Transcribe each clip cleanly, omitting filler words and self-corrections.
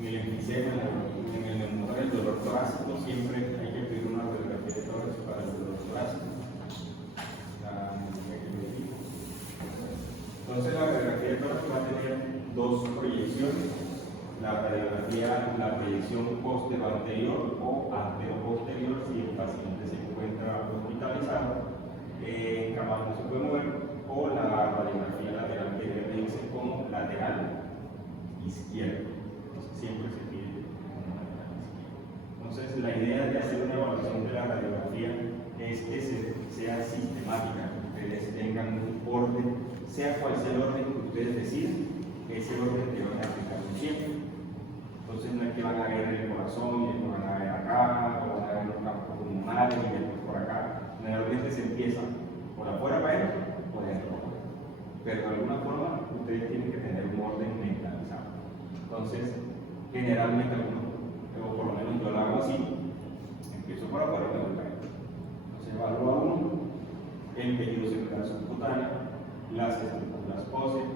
en el enfisema, en el neumonía del dolor torácico, siempre hay que pedir una radiografía de tórax para el dolor torácico. Entonces la radiografía de tórax va a tener dos proyecciones. La radiografía, la proyección postero-anterior o antero-posterior si el paciente se encuentra hospitalizado, en cama no se puede mover, o la radiografía lateral que le dice como lateral izquierdo. Entonces siempre se pide como lateral izquierdo. Entonces la idea de hacer una evaluación de la radiografía es que sea sistemática, que ustedes tengan un orden, sea cual sea el orden que ustedes decidan, ese orden que van a aplicar siempre. Entonces no es que van a ver el corazón y después van a ver acá, o van a ver los campos pulmonares y después por acá. Generalmente se empieza por afuera para adentro, por dentro para afuera. Pero de alguna forma ustedes tienen que tener un orden mentalizado. Entonces, generalmente o por lo menos yo lo hago así, empiezo por afuera y me voy para adentro. Entonces evalúa uno el tejido celular subcutáneo, las estructuras óseas,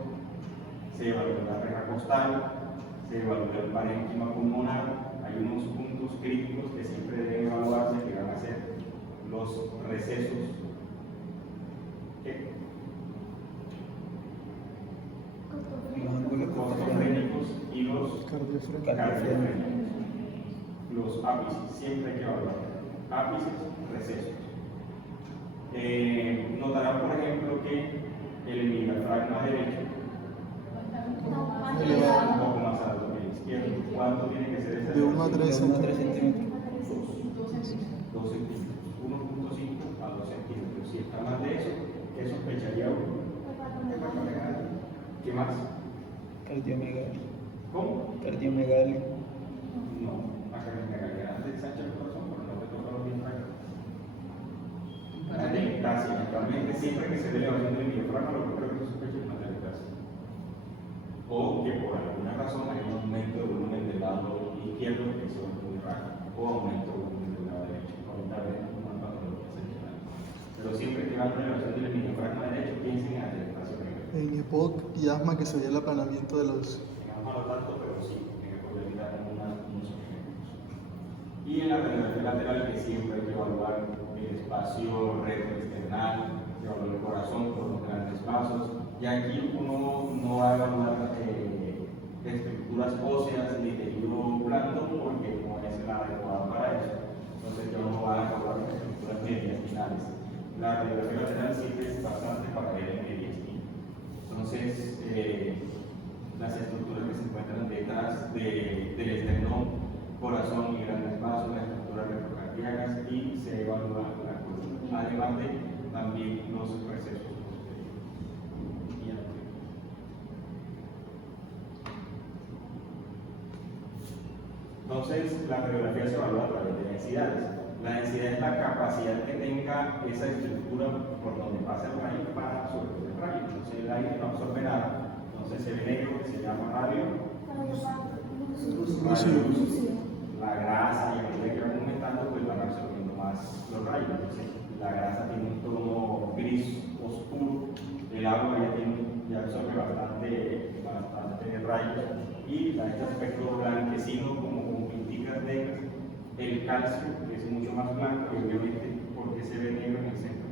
se evalúa la reja costal, se evalúa el parénquima pulmonar. Hay unos puntos críticos que siempre deben evaluarse, que van a ser los recesos costofrénicos y los cardiofrénicos. Los ápices, siempre hay que evaluar. Ápices, recesos. Notarán, por ejemplo, que el diafragma derecho es un poco más alto que el izquierdo. ¿Cuánto tiene que ser ese? De 1 a 3 centímetros. 2 centímetros. 1.5 a 2 centímetros. Si está más de eso, ¿qué sospecharía uno? ¿Qué más? Cardiomegalia. ¿Cómo? Cardiomegalia. No, la cardiomegalia antes ensancha el corazón, pero no te toca los diafragmas. La atelectasia, actualmente siempre que se ve elevación del diafragma, lo primero que se sospecha es una atelectasia. O que por alguna razón hay un aumento de volumen del lado izquierdo, que eso es muy raro, o aumento de volumen del lado derecho. Ahorita veremos una patología secundaria. Pero siempre que va a una elevación del diafragma derecho, piensen en atelectasia primero. En EPOC y asma que se veía el aplanamiento de los... No lo tanto, pero sí, en probabilidad como unos ejemplos. Y en la radiografía lateral, que siempre hay que evaluar el espacio retroexternal, se evalúa el corazón por los grandes vasos, y aquí uno no va a evaluar estructuras óseas ni tejido blando porque no es el adecuado para eso. Entonces yo no voy a evaluar estructuras mediastinales. La radiografía lateral siempre es bastante para ver el mediastino. Entonces, las estructuras que se encuentran detrás del esternón, corazón y grandes vasos, las estructuras retrocardíacas, y se evalúa la columna. Además de también los recesos posteriores. Entonces, la radiografía se evalúa a través de densidades. La densidad es la capacidad que tenga esa estructura por donde pasa el rayo para absorber el rayo. Entonces, el aire no absorbe nada. Entonces, se ve negro, que se llama radio. La grasa, y a medida que va aumentando, pues van absorbiendo más los rayos. Entonces, la grasa tiene un tono gris oscuro, el agua ya absorbe bastante rayos, y da este aspecto blanquecino como con pinticas negras. El calcio, que es mucho más blanco, y obviamente, porque se ve negro en el centro.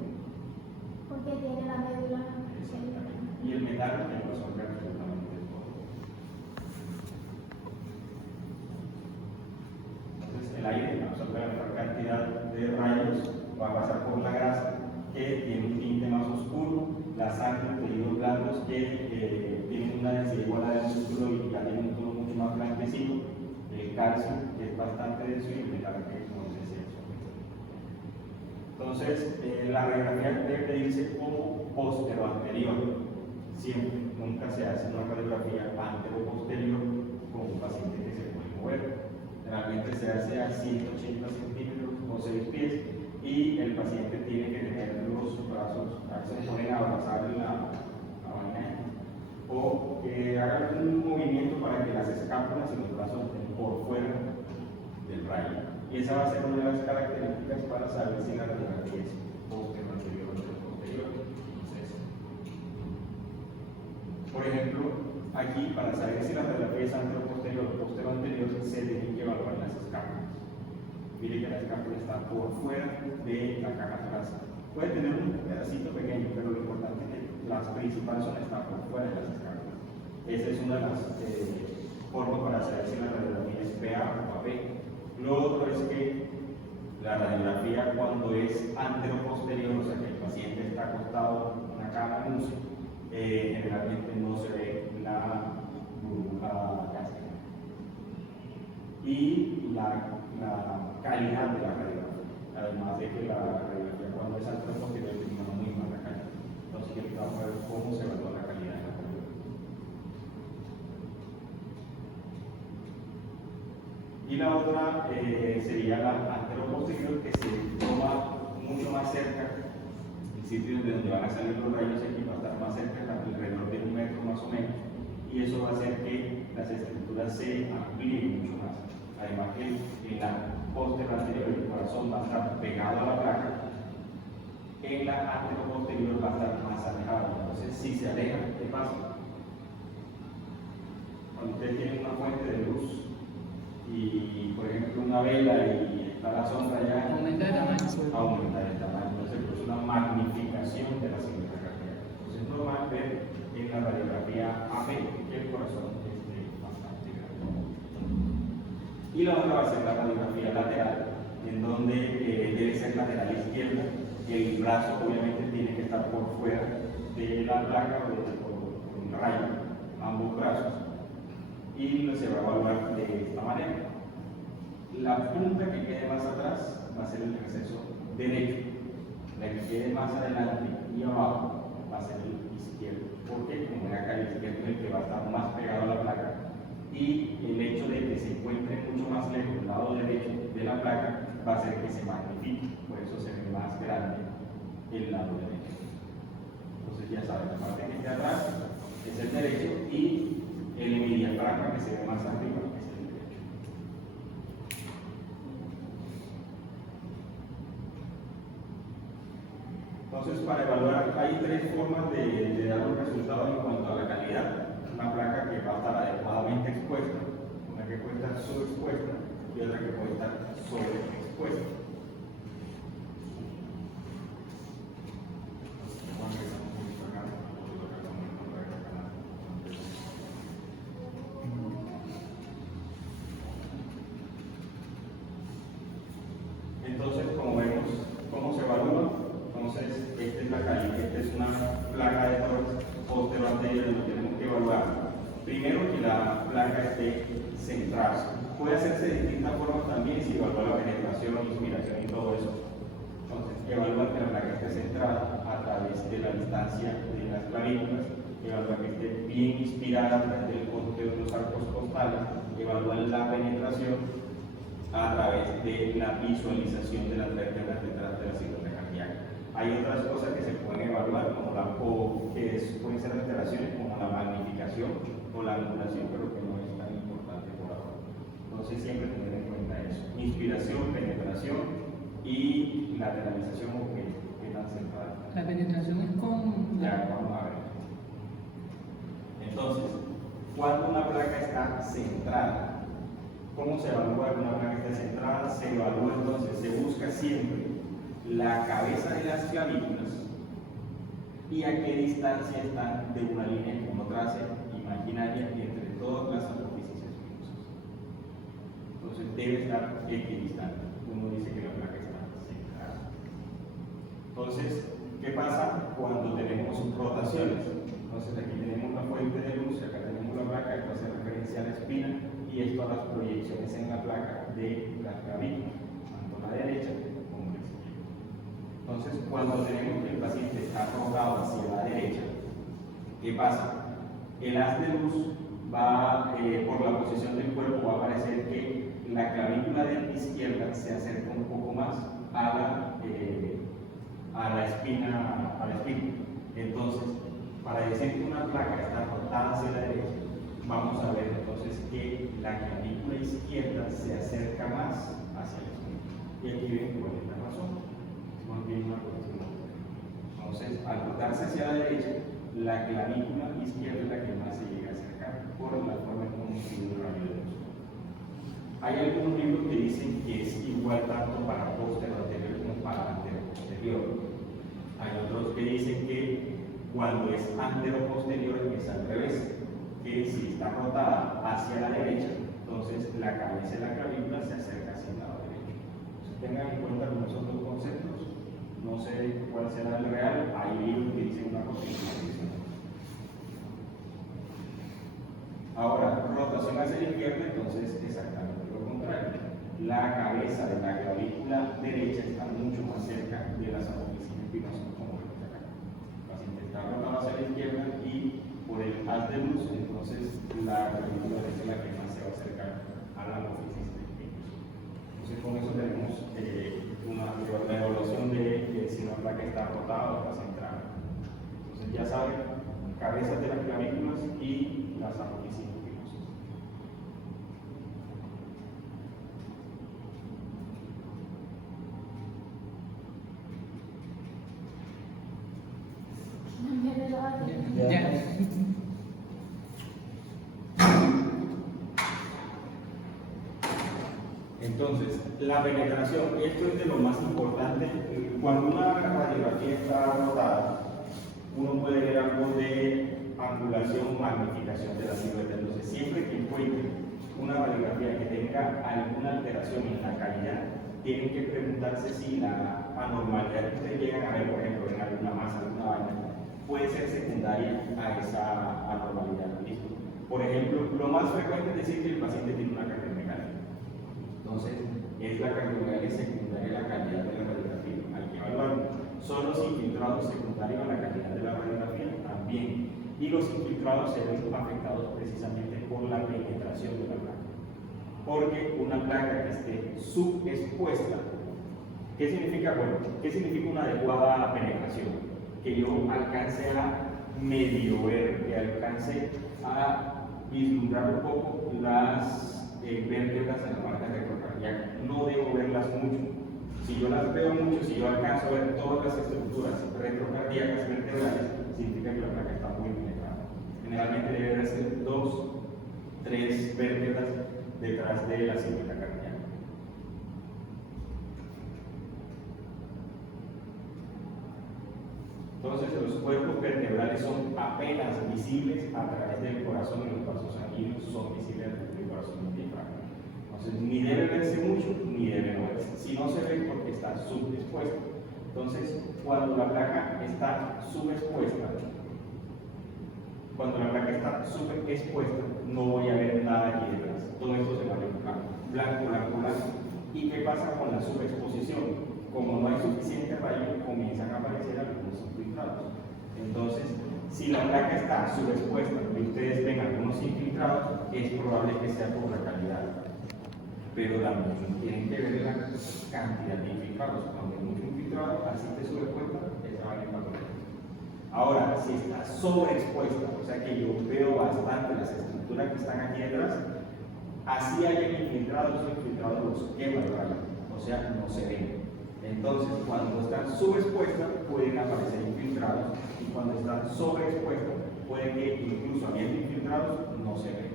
Porque tiene la médula. Exactamente. Y el metal que absorbe absolutamente todo. Entonces, el aire absorbe la mayor cantidad de rayos, va a pasar por la grasa, que tiene un tinte más oscuro, la sangre, tejidos blandos que tienen una densidad igual a la del músculo y ya tienen un tono mucho más blanquecino, el calcio, que es bastante denso, y el metal, que no se absorbe. Entonces, la radiografía debe pedirse como postero-anterior, siempre, nunca se hace una radiografía antero-posterior con un paciente que se puede mover. Generalmente se hace a 180 centímetros o 6 pies, y el paciente tiene que tener los brazos, a veces se ponen a abrazar la vaina, o que hagan un movimiento para que las escápulas y los brazos estén por fuera del rayo. Y esa va a ser una de las características para saber si la radiografía es postero-anterior o posterior. Entonces, Por ejemplo, aquí para saber si la radiografía es anteroposterior o posterior se tienen que evaluar las escápulas. Mire que la escápula está por fuera de la caja torácica. Puede tener un pedacito pequeño, pero lo importante es que las principales zonas están por fuera de las escápulas. Esa es una de las formas para saber si la radiografía es PA o AP. Lo otro es que la radiografía, cuando es anteroposterior, o sea que el paciente está acostado en una cama en UCI, generalmente no se ve la burbuja gástrica. Y la calidad de la radiografía, además de que la radiografía cuando es anteroposterior tiene una muy mala calidad. Entonces, aquí vamos a ver cómo se evalúa la calidad de la radiografía. Y la otra sería la anteroposterior, que se toma mucho más cerca, el sitio de donde van a salir los rayos X va a estar más cerca, alrededor de 1 metro más o menos, y eso va a hacer que las estructuras se amplíen mucho más. Además que en la posterior anterior el corazón va a estar pegado a la placa, en la anteroposterior va a estar más alejado. Entonces, si se aleja, ¿qué pasa? Cuando ustedes tienen una fuente de luz y, por ejemplo, una vela y está la sombra ya, Aumenta de tamaño. aumenta el tamaño. Entonces, pues, es una magnificación de la simetría cardíaca. Entonces, es normal ver en la radiografía AP que el corazón esté bastante grande. Y la otra va a ser la radiografía lateral, en donde debe ser lateral izquierda. El brazo obviamente tiene que estar por fuera de la placa o por un rayo, ambos brazos, y se va a evaluar de esta manera. La punta que quede más atrás va a ser el receso derecho, la que quede más adelante y abajo va a ser el izquierdo, porque como acá el izquierdo es el que va a estar más pegado a la placa, y el hecho de que se encuentre mucho más lejos del lado derecho de la placa va a hacer que se magnifique, por eso se ve más grande el lado derecho. Entonces ya saben, la parte que está atrás es el derecho y el diafragma que se ve más arriba es el derecho. Entonces, para evaluar, hay 3 formas de dar un resultado en cuanto a la calidad. Una placa que va a estar adecuadamente expuesta, una que puede estar subexpuesta y otra que puede estar sobreexpuesta. Entonces, como vemos, ¿cómo se evalúa? Entonces, esta es la calidad, esta es una placa de tórax posterior anterior, donde tenemos que evaluar primero que la placa esté centrada. Puede hacerse de distintas formas también si evalúa la penetración, inspiración y todo eso. Entonces, evaluar que la placa esté centrada a través de la distancia de las clavículas, evaluar que esté bien inspirada a través del conteo de los arcos costales, evaluar la penetración a través de la visualización de las vértebras detrás de la simetría cardíaca. Hay otras cosas que se pueden evaluar, como pueden ser alteraciones como la magnificación o la angulación, pero que no es tan importante por ahora. Entonces, siempre tener en cuenta eso: inspiración, penetración y lateralización o que tan centrada. La penetración es con. Ya, vamos a ver. Entonces, cuando una placa está centrada, ¿cómo se evalúa que una placa esté centrada? Se evalúa entonces, se busca siempre la cabeza de las clavículas y a qué distancia están de una línea que uno trace imaginaria entre todas las apófisis espinosas. Entonces debe estar equidistante. Uno dice que la placa está centrada. Entonces, ¿qué pasa cuando tenemos rotaciones? Entonces aquí tenemos la fuente de luz, acá tenemos la placa, esto hace referencia a la espina y esto a las proyecciones en la placa de las clavículas, tanto la derecha como la izquierda. Entonces, cuando tenemos que el paciente está rotado hacia la derecha, ¿qué pasa? El haz de luz va, por la posición del cuerpo, va a parecer que la clavícula de la izquierda se acerca un poco más a la espina. Entonces, para decir que una placa está rotada hacia la derecha, vamos a ver entonces que la clavícula izquierda se acerca más hacia la espina. Y aquí ven cuál es la razón. Entonces, al rotarse hacia la derecha, la clavícula izquierda es la que Hay algunos libros que dicen que es igual tanto para póstero anterior como para antero posterior. Hay otros que dicen que cuando es antero posterior es al revés, que si está rotada hacia la derecha, entonces la cabeza de la clavícula se acerca hacia el lado derecho. Entonces tengan en cuenta algunos otros conceptos. No sé cuál será el real, hay libros que dicen una cosa y una dicen otra. Ahora, rotación hacia la izquierda, entonces exactamente lo contrario. La cabeza de la clavícula derecha está mucho más cerca de las apófisis espinosas, como vemos acá. El paciente está rotado hacia la izquierda y por el haz de luz, entonces la clavícula derecha es la que más se va a acercar a la apófisis espinosa. Entonces con eso tenemos la evaluación de si la placa está rotada o está centrada. Entonces ya saben, cabezas de las clavículas y las apófisis espinosas. Ya. Entonces, la penetración, esto es de lo más importante. Cuando una radiografía está rotada, uno puede ver algo de angulación o magnificación de la silueta. Entonces, siempre que encuentre una radiografía que tenga alguna alteración en la calidad, tienen que preguntarse si la anormalidad que ustedes llegan a ver, por ejemplo, en alguna masa, alguna vaina, puede ser secundaria a esa anormalidad. ¿Listo? Por ejemplo, lo más frecuente es decir que el paciente tiene una cardiomegalia. Entonces, es la cardiomegalia secundaria a la calidad de la radiografía. Hay que evaluarlo. Son los infiltrados secundarios a la calidad de la radiografía también. Y los infiltrados se ven afectados precisamente por la penetración de la placa. Porque una placa que esté subexpuesta, ¿qué significa? Bueno, ¿qué significa una adecuada penetración? Que yo alcance a medio ver, que alcance a vislumbrar un poco las vértebras en la parte retrocardíaca. No debo verlas mucho. Si yo las veo mucho, si yo alcanzo a ver todas las estructuras retrocardíacas vertebrales, significa que la placa está muy penetrada. Generalmente debe ser 2, 3 vértebras detrás de la silueta cardíaca. Entonces, los cuerpos vertebrales son apenas visibles a través del corazón y los vasos sanguíneos son visibles a través del corazón y el diafragma. Entonces, ni debe verse mucho, ni debe no verse. Si no se ve, porque está subexpuesta. Entonces, cuando la placa está subexpuesta, no voy a ver nada aquí detrás. Todo esto se va a dibujar blanco, blanco, blanco. ¿Y qué pasa con la subexposición? Como no hay suficiente rayo, comienzan a aparecer algunos infiltrados. Entonces, si la placa está subexpuesta y ustedes ven algunos infiltrados, es probable que sea por la calidad. Pero también tienen que ver la cantidad de infiltrados. Cuando hay mucho infiltrado, así te subexpuesta, esa va a patología. Ahora, si está sobreexpuesta, o sea que yo veo bastante las estructuras que están aquí detrás, así hay infiltrados, los infiltrados los quema el rayo, o sea, no se ven. Entonces, cuando están subexpuestas, pueden aparecer infiltrados, y cuando están sobreexpuestas, puede que incluso habiendo infiltrados, no se ven.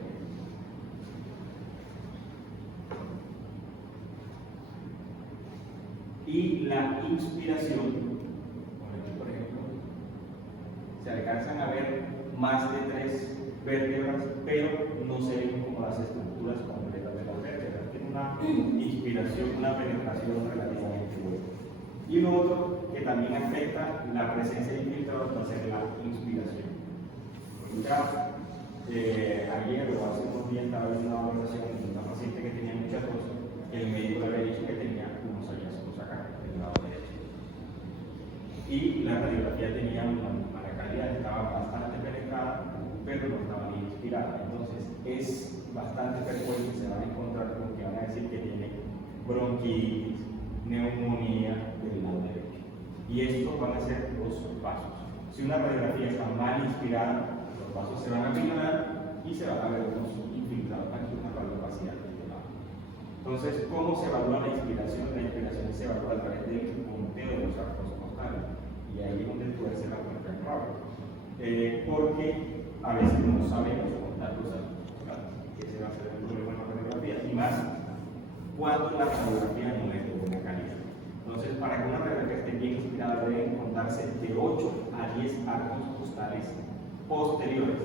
Y la inspiración, por ejemplo, se alcanzan a ver más de 3 vértebras, pero no se ven como las estructuras completas de las vértebras. Tiene una inspiración, una penetración relativamente buena. Y lo otro que también afecta la presencia de infiltrados va a ser la inspiración. Ya, ayer o hace unos días estaba en una conversación con una paciente que tenía mucha tos, el médico le había dicho que tenía unos hallazgos acá, del lado derecho. Y la radiografía tenía una mala calidad, estaba bastante penetrada, pero no estaba bien inspirada. Entonces, es bastante frecuente que se van a encontrar con que van a decir que tiene bronquitis, neumonía del lado derecho. Y estos van a ser los vasos. Si una radiografía está mal inspirada, los vasos se van a filtrar y se van a ver unos infiltrados aquí, una radiopacidad del lado. Entonces, ¿cómo se evalúa la inspiración? La inspiración se evalúa a través del punteo de los arcos costales. Y ahí es donde puede ser la cuenta en rabo. Porque a veces no sabemos contar los arcos costales. Ese va a ser el problema de la radiografía. Y más cuando la radiografía no es de buena calidad. Entonces, para que una radiografía esté bien inspirada, deben contarse de 8 a 10 arcos postales posteriores.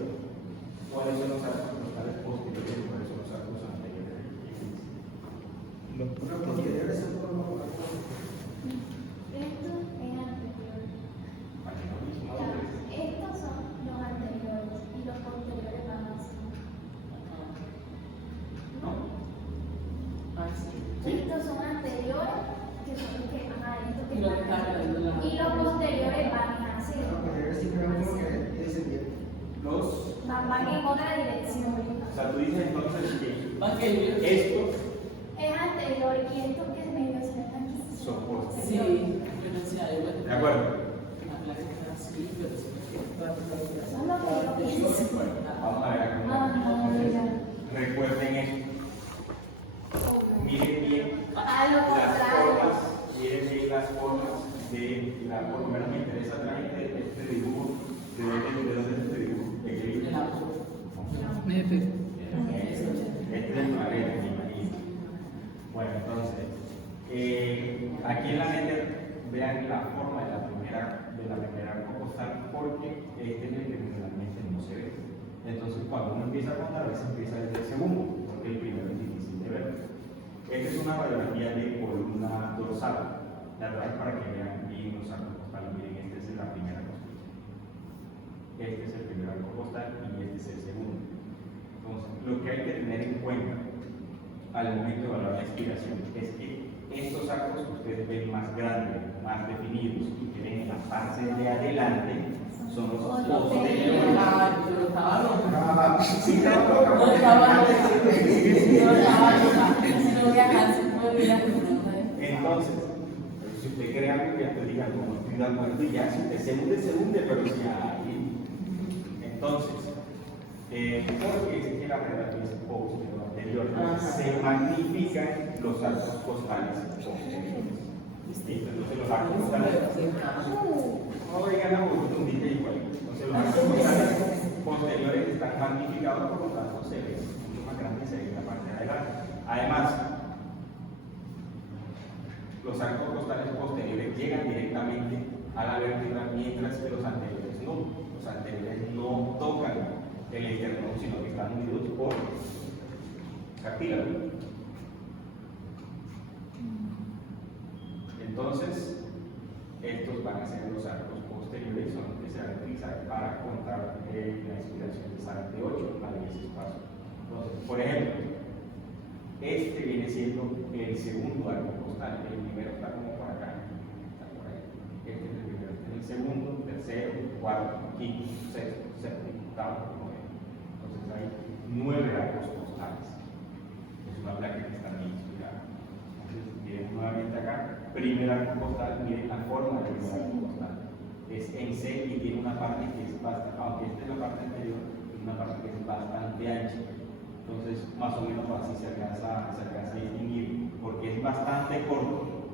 ¿Cuáles son los arcos postales posteriores y cuáles son los arcos anteriores? Los posteriores son como Esto es anterior. Ya, estos son los anteriores y los posteriores van a ser. ¿No? Estos son anteriores, que son los que estos que Y los están aquí. que están- Y los posteriores van a ser. los posteriores simplemente lo que es el bien. Van en otra dirección. O sea, tú dices entonces que Más que estos Es anterior y estos que medio se están aquí. son Sí, posteriores. yo no sé, algo de- ¿De acuerdo? Sí, pero sí. Eso es lo que yo pienso. Vamos a ver acá. Ah, Entonces, ya. recuerden esto. Miren bien A lo las contrario. formas, miren bien las formas de la por lo menos me interesa traer este dibujo. ¿De dónde es este dibujo? ¿De qué libro? Este es el planeta, me imagino. Bueno, entonces, aquí en la mente vean la forma de la primera arco postal, porque este es el que generalmente no se ve. Entonces, cuando uno empieza a contar, a veces empieza desde el segundo, porque el primero es difícil de ver. Esta es una radiografía de columna dorsal. La traje para que vean bien los arcos postales. Miren, este es la primera costilla. Este es el primer arco postal y este es el segundo. Entonces, lo que hay que tener en cuenta al momento de evaluar la inspiración es que estos arcos que ustedes ven más grandes, más definidos y que ven en la parte de adelante son los posteriores. Ah, yo estaba loca. Sí, No estaba loca. No estaba loca. Si no viajas, se puede mirar como no sabes. Entonces, si usted cree algo que te diga, como estoy de acuerdo, y ya, si te se hunde, pero si ahí. Entonces, porque es que la relación es post de lo anterior, se magnifican los arcos postales posteriores. ¿Listo? Entonces, los arcos postales. Oigan, la rotundita igual. Entonces, los arcos postales posteriores están magnificados, por lo tanto, se ve mucho más grande, se ve en la parte de adelante. Además, los arcos postales posteriores llegan directamente a la vértebra, mientras que los anteriores no. Los anteriores no tocan el esternón, sino que están unidos por cartílago. Entonces, estos van a ser los arcos posteriores, son los que se van a utilizar para contar la inspiración de SAR de 8 a 10 espacios. Entonces, por ejemplo, este viene siendo el segundo arco postal. El primero está como por acá, está por ahí. Este es el primero. Este es el segundo, tercero, cuarto, quinto, sexto, séptimo, octavo, noveno. Entonces hay 9 arcos postales. Es una placa que está bien inspirada. Entonces, miren nuevamente acá. Primer arco postal, miren la forma del primer arco postal. Es en C y tiene una parte que es bastante, aunque esta es la parte anterior, tiene una parte que es bastante ancha. Entonces, más o menos así se alcanza a distinguir, porque es bastante corto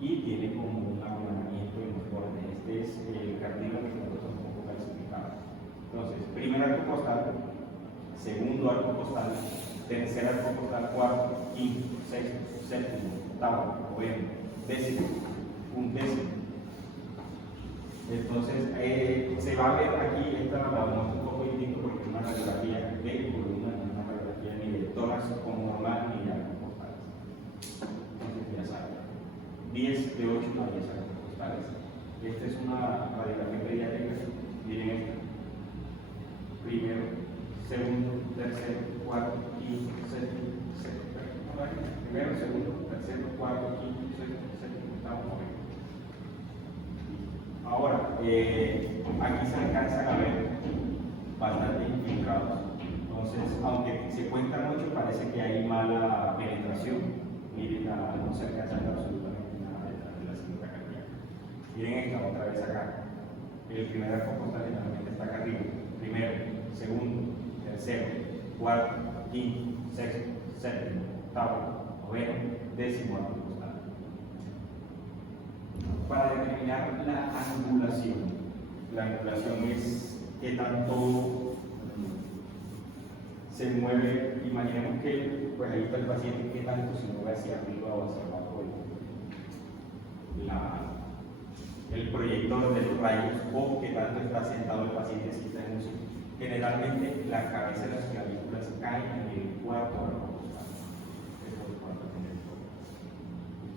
y tiene como un abonamiento en los bordes. Este es el cartílago que nosotros un poco calcificado. Entonces, primer arco postal, segundo arco postal, tercer arco postal, cuarto, quinto, sexto, séptimo, octavo, noveno, décimo, un décimo. Entonces, se va a ver aquí, esta la vamos un poco distinto porque es una radiografía de columna, no es una radiografía ni de tórax como normal ni de arcos postales. Entonces, ya saben, 10 de 8 a 10 arcos postales. Esta es una radiografía pediátrica, miren esta. Primero, segundo, tercero, cuarto, quinto, séptimo, primero, segundo, tercero, cuarto, quinto, séptimo, octavo, noveno. Ahora, aquí se alcanzan a ver bastante infiltrados. Entonces, aunque se cuentan 8, parece que hay mala penetración. Miren, no se alcanza a ver absolutamente nada de la cinta cardíaca. Miren esta otra vez acá. El primer arco postal generalmente está acá arriba. Primero, segundo, tercero, cuarto, quinto, sexto, séptimo, octavo, noveno, décimo arco postal. Para determinar la angulación es qué tanto se mueve, imaginemos que pues ahí está el paciente, qué tanto se mueve hacia arriba o hacia abajo el proyector de los rayos, o qué tanto está sentado el paciente si está en uso. Generalmente la cabeza de las clavículas cae en el cuarto órgano costal. Eso es cuarto tener todo.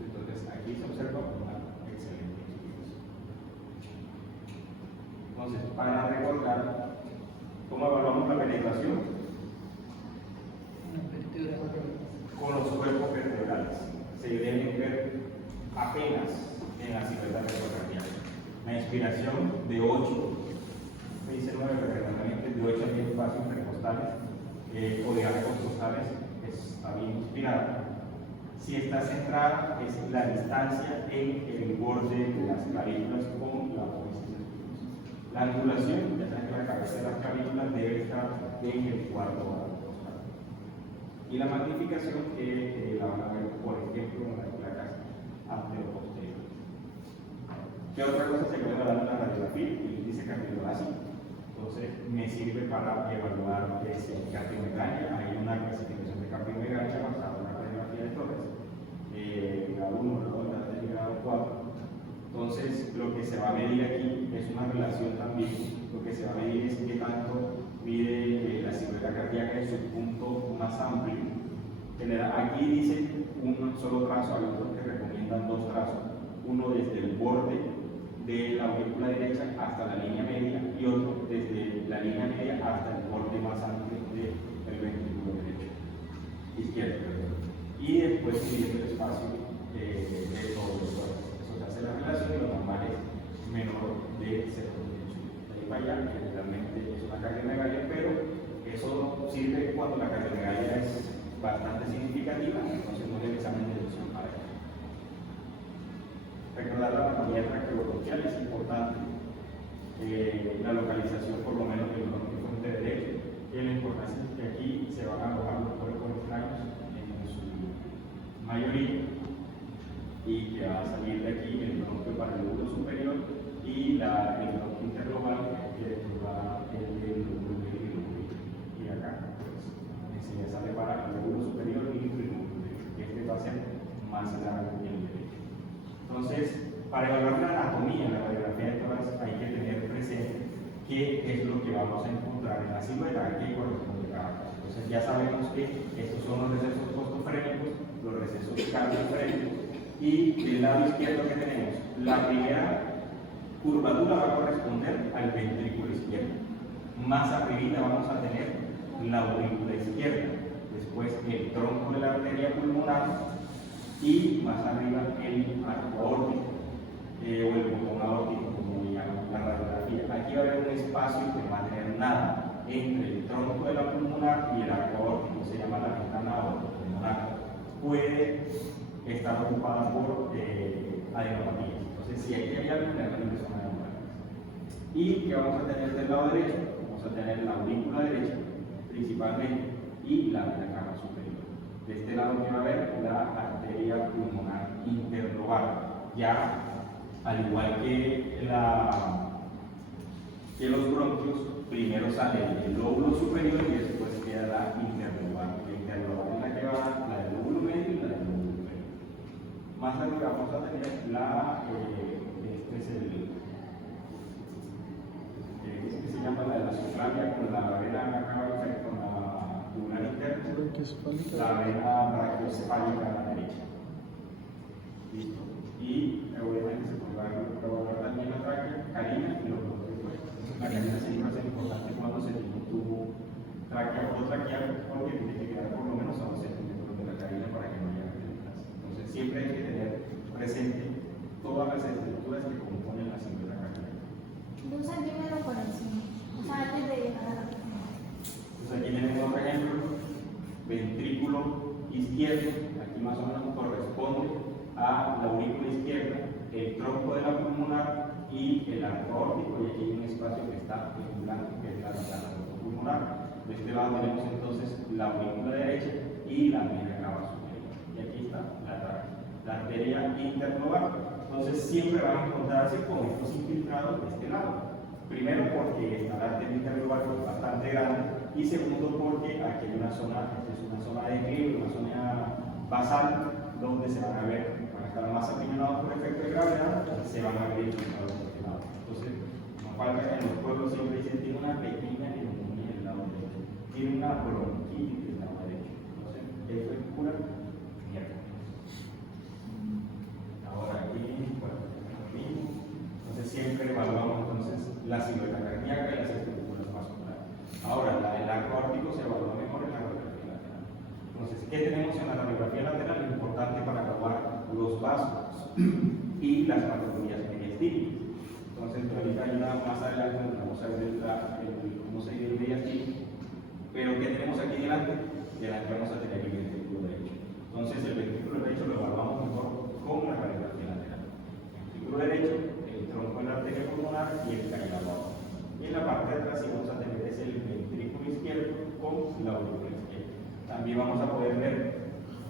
Entonces aquí se observa una excelente explicación. Entonces, para recordar cómo evaluamos la penetración con los cuerpos vertebrales, se deben ver apenas en la silueta retrocraniana. La inspiración de 8, dice 9 frecuentemente, de 8 a 10 espacios precostales o de arcos costales está bien inspirada. Si está centrada, es la distancia en el borde de las clavículas con la apófisis espinosa. La angulación, ya saben que la cabeza de las clavículas debe estar en el cuarto arco costal. Y la magnificación que la van a ver, por ejemplo, en las placas anteroposteriores. ¿Qué otra cosa se puede dar en la radiografía? El índice cardiovascular. Entonces, me sirve para evaluar si hay cardiomegalia. Hay una clasificación de cardiomegalia basada en la radiografía de Torres. Grado 1, grado 2, grado 4. Entonces, lo que se va a medir aquí es una relación también. Lo que se va a medir es qué tanto mide la silueta cardíaca en su punto más amplio. Aquí dice un solo trazo, hay otros que recomiendan 2 trazos. Uno desde el borde de la aurícula derecha hasta la línea media y otro desde la línea media hasta el borde más amplio del ventrículo derecho, izquierdo, y después midiendo el espacio de todos los cuerpos. Eso se hace la relación y lo normal es menor de 0,8. De ahí para allá, generalmente es una cardiomegalia, pero eso sirve cuando la cardiomegalia es bastante significativa, entonces no es el examen de ilusión para ello. Recordar la anatomía traqueobronquial es importante, la localización por lo menos del bronquio derecho, y la importancia es que aquí se van a alojar los cuerpos extraños en su mayoría y que va a salir de aquí el bronquio para el lóbulo superior y el bronquio interglobal que va el lóbulo medio y acá pues enseguida sale para el lóbulo superior y el lóbulo derecho, que este va a ser más largo que el derecho. Entonces, para evaluar la anatomía en la radiografía de tórax hay que tener presente qué es lo que vamos a encontrar en la silueta, a qué corresponde cada caso. Entonces ya sabemos que estos son los recesos costofrénicos, los recesos cardiofrénicos, y del lado izquierdo que tenemos, la primera curvatura va a corresponder al ventrículo izquierdo. Más arribita vamos a tener la aurícula izquierda, después el tronco de la arteria pulmonar, y más arriba el arco aórtico o el botón aórtico, como llaman la radiografía. Aquí va a haber un espacio que no va a tener nada entre el tronco de la pulmonar y el arco aórtico, se llama la ventana aortopulmonar. Puede estar ocupada por adenopatías. Entonces, si aquí hay algo, realmente son adenopatías. ¿Y qué vamos a tener del lado derecho? Vamos a tener la aurícula derecha, principalmente, y la vena cava superior. De este lado que va a haber la arteria pulmonar interlobar. Ya, al igual que los bronquios, primero sale el lóbulo superior y después queda la interlobar. La interlobar es la que va, la del lóbulo medio y la del lóbulo superior. Más arriba vamos a tener este es el que se llama la de la subclavia con la vena cava con la tubular interna, la vena brachiocefálica derecha. Listo. Y obviamente se puede evaluar también la tráquea, carina y los bronquios. La carina siempre es importante cuando se tiene un tubo tráquea o traqueal, porque tiene que quedar por lo menos a 2 centímetros de la carina para que no haya ventilación. Entonces siempre hay que tener presente todas las estructuras que componen la silueta cardíaca. 2 centímetros por encima, o sea, antes de llegar a la persona. Entonces aquí tenemos otro ejemplo, ventrículo izquierdo, aquí más o menos corresponde a la aurícula izquierda, el tronco de la pulmonar y el arco aórtico, y aquí hay un espacio que está en blanco, que es la ventana pulmonar. De este lado tenemos entonces la aurícula derecha y la vena cava superior, y aquí está la arteria interlobar. Entonces siempre van a encontrarse con estos infiltrados de este lado. Primero porque está la arteria interlobar, que es bastante grande, y segundo porque aquí hay una zona, esta es una zona de equilibrio, una zona basal, donde se van a ver, van a estar más apiñonados por efecto de gravedad y se van a ver inclinados hacia el lado. Entonces, nos falta que en los pueblos siempre dicen tiene una pequeña neumonía en el lado derecho, tiene una bronquitis del lado derecho. Entonces, eso es pura mierda. Ahora aquí, bueno, lo mismo. Entonces, siempre evaluamos entonces la silueta cardíaca y las estructuras vasculares. Ahora, el arco ártico se evalúa mejor en la radiografía lateral. Entonces, ¿qué tenemos en la radiografía lateral? Lo importante para evaluar los vasos y las patologías mediastínicas. Entonces, ahorita hay una más adelante donde vamos a ver cómo se divide el mediastino. Pero, ¿qué tenemos aquí delante? Delante vamos a tener el ventrículo derecho. Entonces, el ventrículo derecho lo evaluamos mejor con la radiografía lateral. El ventrículo derecho, el tronco de la arteria pulmonar y el canal abajo. Y en la parte de atrás sí vamos a tener es el ventrículo izquierdo con la aurícula izquierda. También vamos a poder ver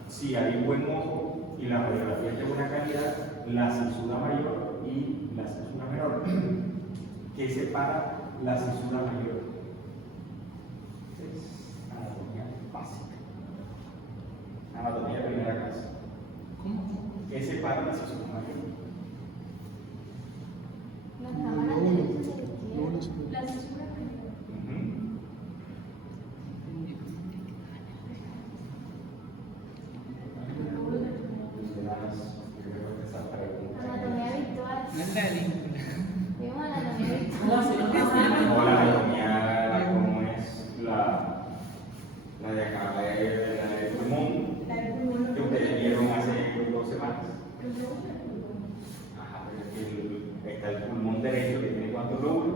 si hay buen mojo y la radiografía es de buena calidad, la cisura mayor y la cisura menor, que separa la cisura mayor. Es anatomía básica. Anatomía de primera clase. ¿Qué separa la cisura mayor? La cámara derecha y la izquierda. La cisura primero. Anatomía virtual. No es la película. Vimos anatomía virtual. No, si no pasa nada. O la anatomía, como es la de acá, la del pulmón, que ustedes vieron hace 2 semanas. Ajá, pero es que está el pulmón derecho que tiene cuántos lóbulos.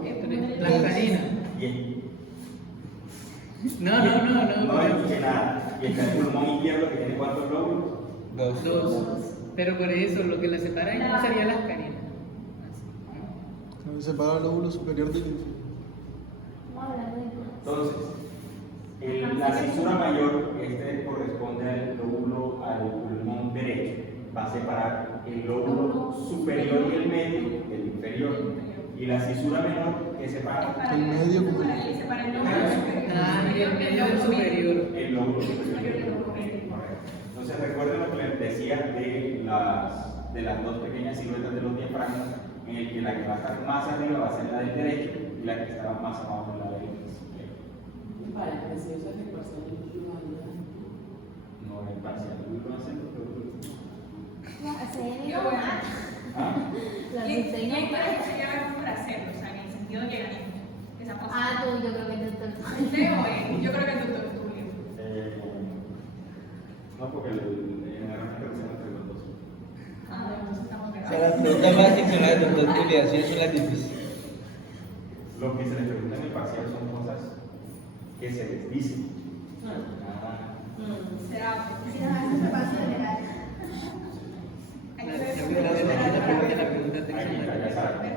Las carinas. Y No. no escuché nada. Y está el pulmón izquierdo que tiene cuántos lóbulos. Dos. Pero por eso lo que la separa ahí sería las carinas. Separa el lóbulo superior del inferior. Vamos a hablar de Entonces, la cisura mayor, este corresponde al lóbulo, al pulmón derecho. Va a separar el lóbulo superior y el medio del inferior. Y la cisura menor, que separa El medio como el Y el medio del superior. el lóbulo superior. Entonces, recuerden lo que les decía de las dos pequeñas siluetas de los diafragmas, en el que la que va a estar más arriba va a ser la del derecho y la que estará más abajo es la del izquierdo. Vale, preciosa ecuación de fluidez. No es parcial, no hacen Se ven mal. ¿Ah? Las ¿Qué enseñan para hacerlo? O sea, en el sentido de llegar a esa posición. Ah, tú, yo creo que tú. Yo creo que el doctor Tulio. No, porque en la herramienta que se llama entre los dos. Ah, entonces estamos O sea, pegados. las preguntas básicas son las del doctor Tulio, así son las difíciles. Lo que se les pregunta en el parcial son cosas que se les dicen. Será. Si nos hacen repaso general. Hay que La ver pregunta Ahí está, ya saben.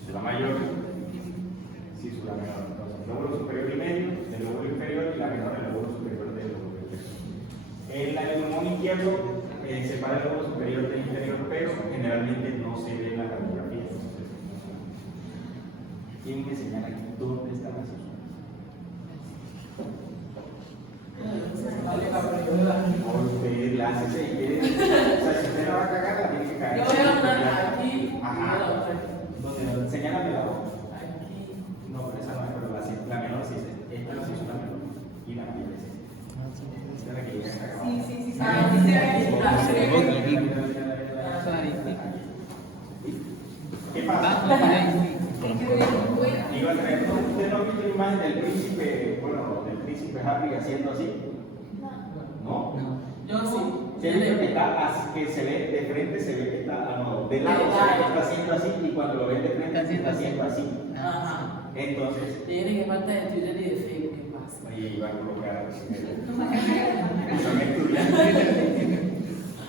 Cisura mayor, cisura menor. Entonces, lóbulo superior y medio, el lóbulo inferior y la menor, el lóbulo superior del lóbulo inferior. En la del pulmón izquierdo separa el lóbulo superior del inferior, pero generalmente no se ve en la radiografía. Tienen que señalar aquí dónde está la cisura. Vale, para que yo vea. O usted la hace si quiere. O sea, si usted la va a cagar, la tiene que cagar. Yo voy a hablar aquí y voy a Ajá. hablar aquí. Entonces, señálame la otra. Aquí. No, pero esa no es, pero la menor sí es esta. Esta es la cisura menor y la mayor es esta. Esta es la que llega hasta acá. Sí. Ah, sí, Se ve sí. poquitico. ¿Qué pasa? Vamos, ahí. Iba a traer, ¿usted no vio la imagen del príncipe, bueno, del príncipe Harry haciendo así? ¿No? Yo sí. Se ve que está, que se ve de frente, se ve que está, no, de lado se ve que está haciendo así y cuando lo ven de frente está haciendo así. Ajá. Entonces, Tiene que falta de Twitter y de Facebook, ¿qué pasa? ahí iba a colocar, son estudiantes.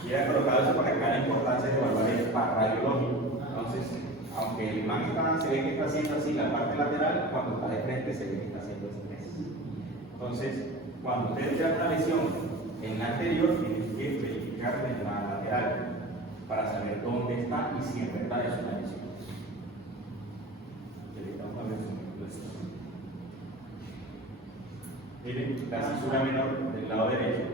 Y ha colocado eso para acá la importancia de evaluar el radiológico. Entonces, aunque el man se ve que está haciendo así la parte lateral, cuando está de frente se ve que está haciendo así. Entonces, cuando ustedes vean una lesión en la anterior, tienen que verificar en la lateral para saber dónde está y si en verdad es una lesión. Miren, la cisura menor del lado derecho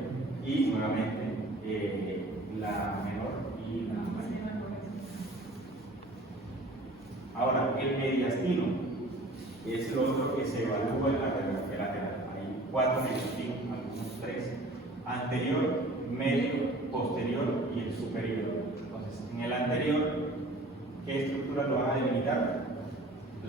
y nuevamente la menor y la mayor. Ahora, el mediastino es lo otro que se evalúa en la radiografía lateral. Hay 4 mediastinos, algunos 3. Anterior, medio, posterior y el superior. Entonces, en el anterior, ¿qué estructuras lo van a delimitar?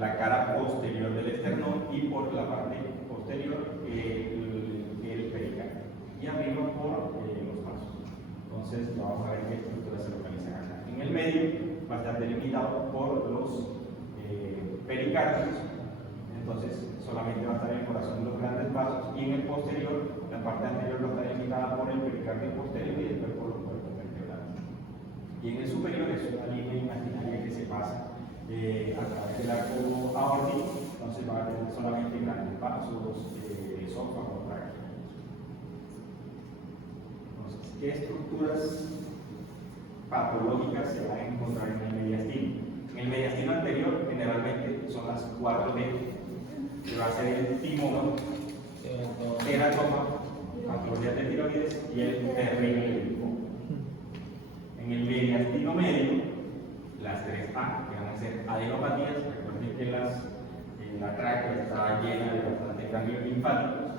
La cara posterior del esternón y por la parte posterior el pericardio. Y arriba por los vasos. Entonces, vamos a ver qué estructuras se localizan acá. En el medio va a estar delimitado por los pericardios. Entonces, solamente va a estar el corazón de los grandes vasos. Y en el posterior, la parte anterior va a estar delimitada por el pericardio posterior y después por los cuerpos vertebrales. Y en el superior es una línea imaginaria que se pasa a través del arco aórtico, entonces va a tener solamente grandes vasos, esófago, tráquea. Entonces, ¿qué estructuras patológicas se van a encontrar en el mediastino? En el mediastino anterior, generalmente son las 4D, que va a ser el timómano, teratoma, patologías de tiroides y el terrible. En el mediastino medio, las 3A, que van a ser adenopatías. Recuerden que la tráquea está llena de bastante ganglios linfáticos,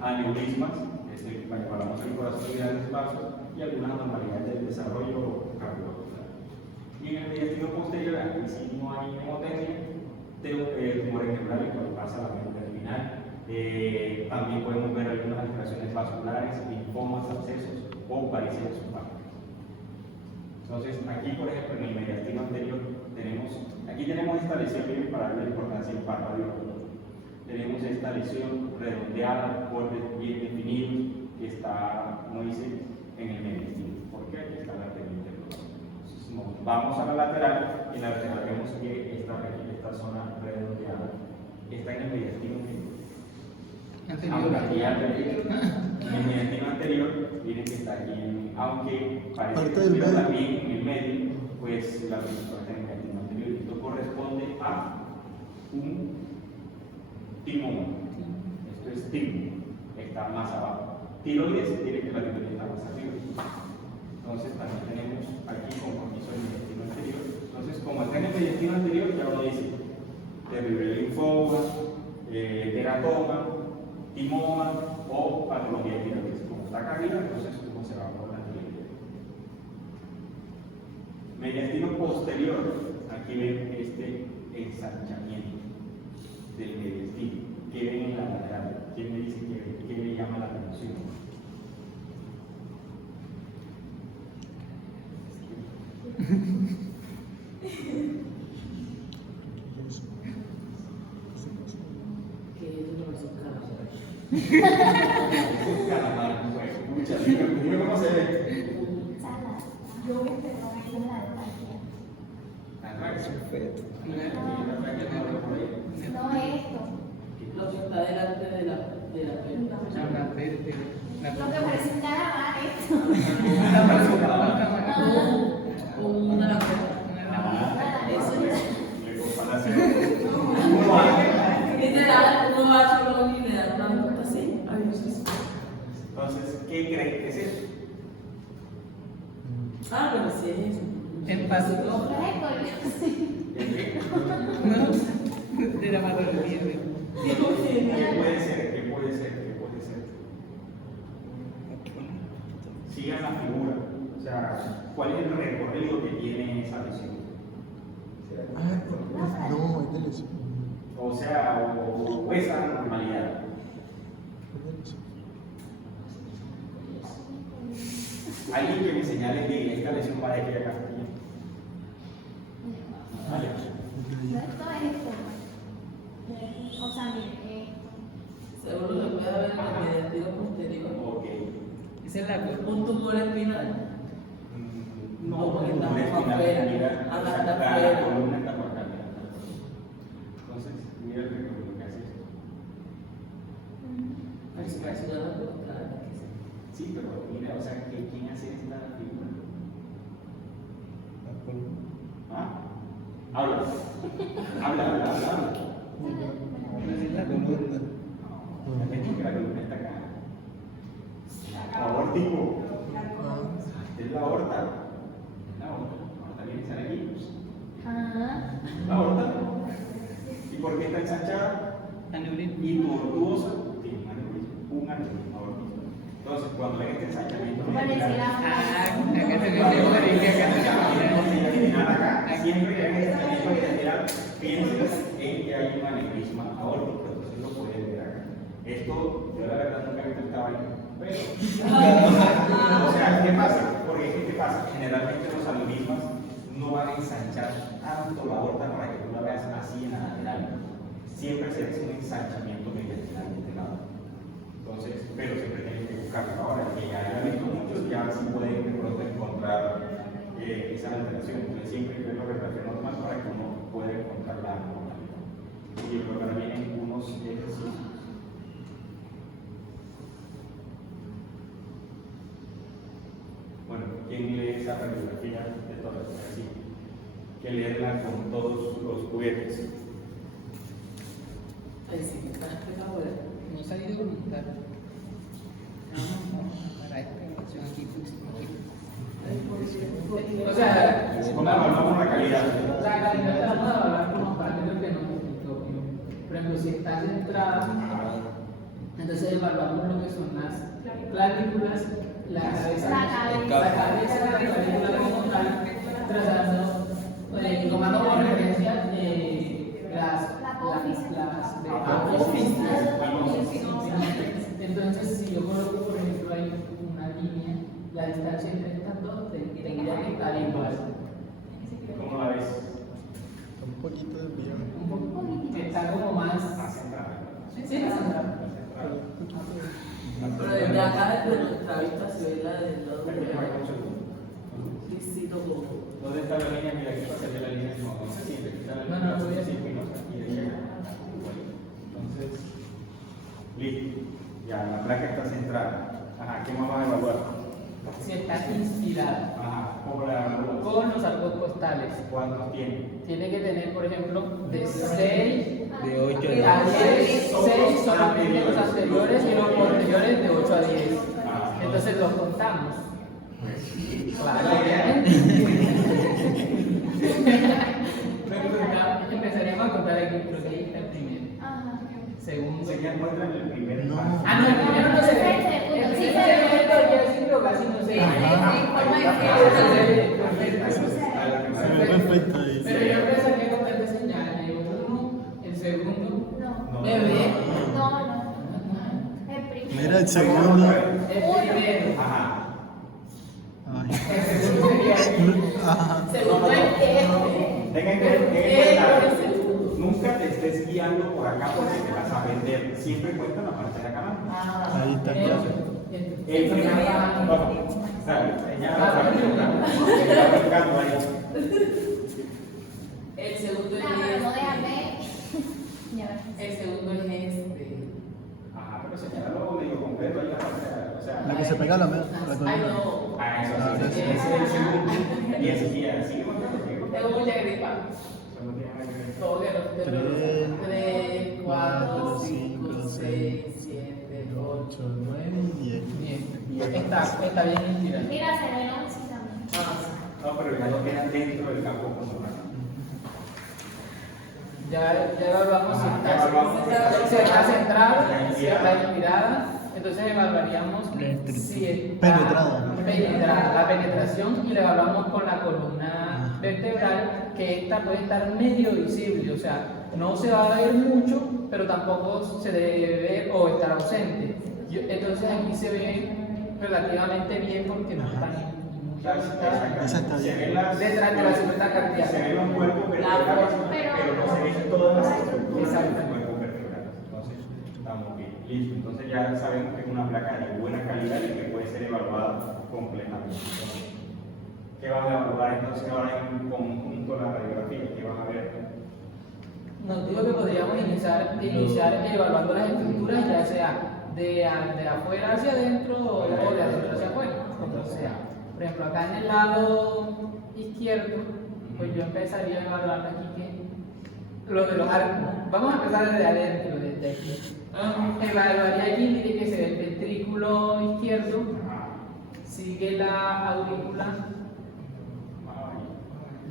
aneurismas, es el que hablamos del corazón y grandes vasos, y algunas anormalidades del desarrollo cardiovascular. Y en el mediastino posterior, aquí sí no hay hemotecnia, tumores neurales cuando pasa la médula terminal. También podemos ver algunas alteraciones vasculares, linfomas, abscesos o varices esofágicas. Entonces, aquí, por ejemplo, en el mediastino anterior, tenemos esta lesión, miren, para darle importancia al párpado. Tenemos esta lesión redondeada, bordes bien definidos, que está, como dice, en el mediastino. ¿Por qué? Aquí está la arteria intercostal. Entonces, nos vamos a la lateral y en la lateral vemos que esta zona redondeada está en el mediastino anterior. En el mediastino anterior, miren que está aquí, aunque parece que está también en el medio, pues la estructura está en el mediastino anterior. Esto corresponde a un timón. Esto es timo, está más abajo. Tiroides, miren que la tiroides está más arriba. Entonces también tenemos aquí compromiso del mediastino anterior. Entonces, como está en el mediastino anterior, ya uno dice terrible linfoma, teratoma, timoma o patología de tiroides. Como está acá arriba, entonces uno se va por la tiroides. Mediastino posterior, aquí ven este ensanchamiento del mediastino. ¿Qué ven en la lateral? ¿Quién me dice que le llama la atención? Que es una persona Calamar, pues, muchas. Dime cómo se ve. Sala. Yo me perdón ahí en la tráquea. La tráquea. Perfecto. No esto. lo que está delante de la pelota. La verde. Lo que parece un calamar esto. La parece un calamar. Una eso es. Le compara Literal, uno va a hacerlo y le da una vuelta así. Ay, Dios mío. Entonces, ¿qué creen que es eso? Ah, pero sí es eso. En paso. ¿El qué? No, de la patología. ¿Qué puede ser? ¿Qué puede ser? ¿Qué puede ser? Sigan la figura. O sea, ¿cuál es el recorrido que tiene esa lesión? No, es de lesión. O sea, o esa normalidad. Alguien que me señale que esta lesión va de aquí a acá. Vale. No, esto es esto. O sea, mire, Seguro se puede ver en el mediastino posterior. Ok. Esa es la Un tumor espinal. No, porque está Una más espina afuera. mira, Ah, o sea, está la afuera. columna está por acá. Entonces, mira el recorrido que hace esto. Ay, se parece una pelota. Sí, pero mira, o sea, ¿quién hace esta figura? ¿Ah? Habla. Habla. columna. No, es que la columna está acá. abortico. Ah, Es la aorta. La aorta viene a estar aquí. Ajá. La aorta. ¿Y por qué está ensanchada? Aneurisma. Y tortuosa. Tiene un aneurisma aórtico. Entonces, cuando ven este ensanchamiento, Pareciera. Ah, acá se me hace morir, que acá se me acá, siempre que hay ensanchamiento bilateral, piensen en que hay un aneurisma aórtico. Entonces lo pueden ver acá. Esto, yo la verdad nunca he visto esta vaina. Pero, o sea, ¿qué pasa? Porque ¿qué pasa? Generalmente los aneurismas no van a ensanchar tanto la aorta para que tú la veas así en la lateral. Siempre se hace un ensanchamiento mediastinal de este lado. Entonces, pero siempre tienen que buscarlo. Ahora, que ya han visto muchos, ya sí pueden de pronto encontrar esa alteración. Entonces, siempre hay que ver la radiografía normal para que uno pueda encontrar la normalidad. Y luego ahora vienen unos ejercicios. Bueno, ¿quién lee esa radiografía de todas? Así que leerla con todos los juguetes. Ay, sí, me están explicando ahora. No he salido voluntario. Para esta grabación aquí, O sea, ¿Cómo evaluamos la calidad? la calidad la vamos a evaluar como parte de lo que nos explicó. Por ejemplo, si está centrada, entonces evaluamos lo que son las clavículas, la cabeza, la clavícula como tal, trazando, tomando como referencia entonces, si yo coloco, por ejemplo, ahí una línea, la distancia entre estas dos tendría que estar igual. ¿Cómo la ves? un poquito de miedo. Un poco, está como más. Centrada. Sí, centrada. Pero desde acá, desde nuestra vista, se ve la del lado como. ¿Dónde está la línea? Mira, aquí pasa la línea. No se siente. Aquí está la línea. No, voy a decir. Entonces, listo. Ya, la placa está centrada. Ajá, ¿qué más vas a evaluar? Si está inspirada. Ajá, ¿cómo la evaluas? Con los arcos costales. ¿Cuántos tiene? Tiene que tener, por ejemplo, de 6 de 8 a 10. 6 solamente los anteriores y los posteriores de 8 a 10. Entonces los contamos. Claro. Empezaríamos a contar aquí, creo que ahí está el primero. Ajá. Segundo. Se queda muestra en el primer No. paso. Ah, no, el primero no se ve. El Sí, primero se ve. se ve porque así lo casi no se ve. Se ve perfecto ahí. Pero yo empezaría con esta señal. El segundo. No. Bebé. No. El primero. Mira el segundo. El primero. Ajá. Ay. El segundo sería Ajá. segundo Tengan que cuenta, nunca te estés guiando por acá porque te vas a perder. Siempre cuenta la parte de acá. Ahí está claro. El primer paso. Ya está buscando ahí. El segundo Ah, pero no es déjame. Ya ves. el segundo es Ajá, pero señalalo medio completo ahí la parte. O sea, La que se pega a la mesa. La Ay, columna. no. eso Ah, sí. sí. Ese es el segundo. Y ese sí, así como Tengo mucha gripa. eso no tiene nada que ver. Todo que no Tres, 3, 4, 4, 5, 5, 6, 7, 8, 8, 9, 10. 10. Está bien inspirado. Mira, se ve 11 también. No, pero ya lo quedan dentro del campo controlado. Ya evaluamos si Ya evaluamos. está centrada, si está inspirada. Entonces evaluaríamos si está Penetrada. la penetración y la evaluamos con la columna vertebral, que esta puede estar medio visible, o sea, no se va a ver mucho, pero tampoco se debe ver o estar ausente. Entonces aquí se ve relativamente bien porque no está ni Esa está Se bien. ven las- detrás de la silueta cardíaca. Se ven los cuerpos vertebrales, pero no se ven todas las estructuras de los cuerpos vertebrales. Entonces, estamos bien. Listo. Entonces ya sabemos que es una placa de buena calidad y que puede ser evaluada completamente. Entonces, ¿qué van a evaluar entonces ahora en conjunto la radiografía? ¿Qué van a ver? Nos digo que podríamos iniciar evaluando las estructuras, ya sea de afuera hacia adentro o de adentro hacia afuera, como sea. Por ejemplo, acá en el lado izquierdo, pues yo empezaría a evaluar aquí que lo de los arcos. Vamos a empezar desde adentro, desde aquí. Evaluaría aquí, mire que se ve el ventrículo izquierdo, sigue la aurícula.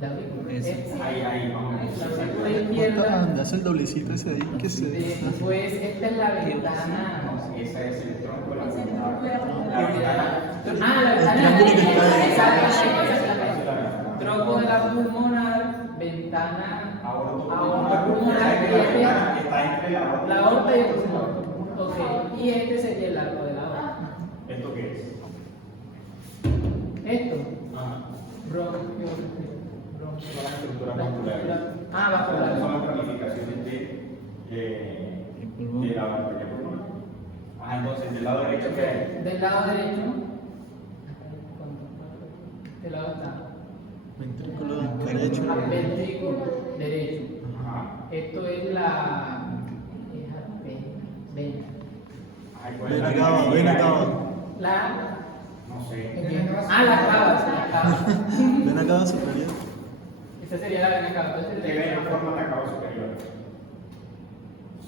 La aurícula. Ahí, vamos. La aurícula ¿Cuánto izquierda. andas el doblecito ese de ahí? ¿Qué es eso? Después, esta es la ventana. Esa es el tronco de la Ese es el ventana. tronco de la La ventana. Ah, la ventana. Exactamente. Tronco de la pulmonar, ventana. Aorta pulmonar. Y este, Está entre la aorta y el pulmón. Ok. Y este sería el arco de la aorta. ¿Esto qué es? Esto. Ajá. Bronquio. Son las estructuras vasculares. Ah, Son vascular. las ramificaciones de la arteria pulmonar. Ah, entonces, del lado derecho, ¿qué hay? Del lado derecho. Del lado está. Ventrículo derecho. Ventrículo derecho. Ajá. Esto es la vena. Ay, ¿cuál es la Ven acá, ven acá. La No sé. las cavas. Ven acá superior. Esta sería la vena cava. ¿Qué vena forma la cava superior?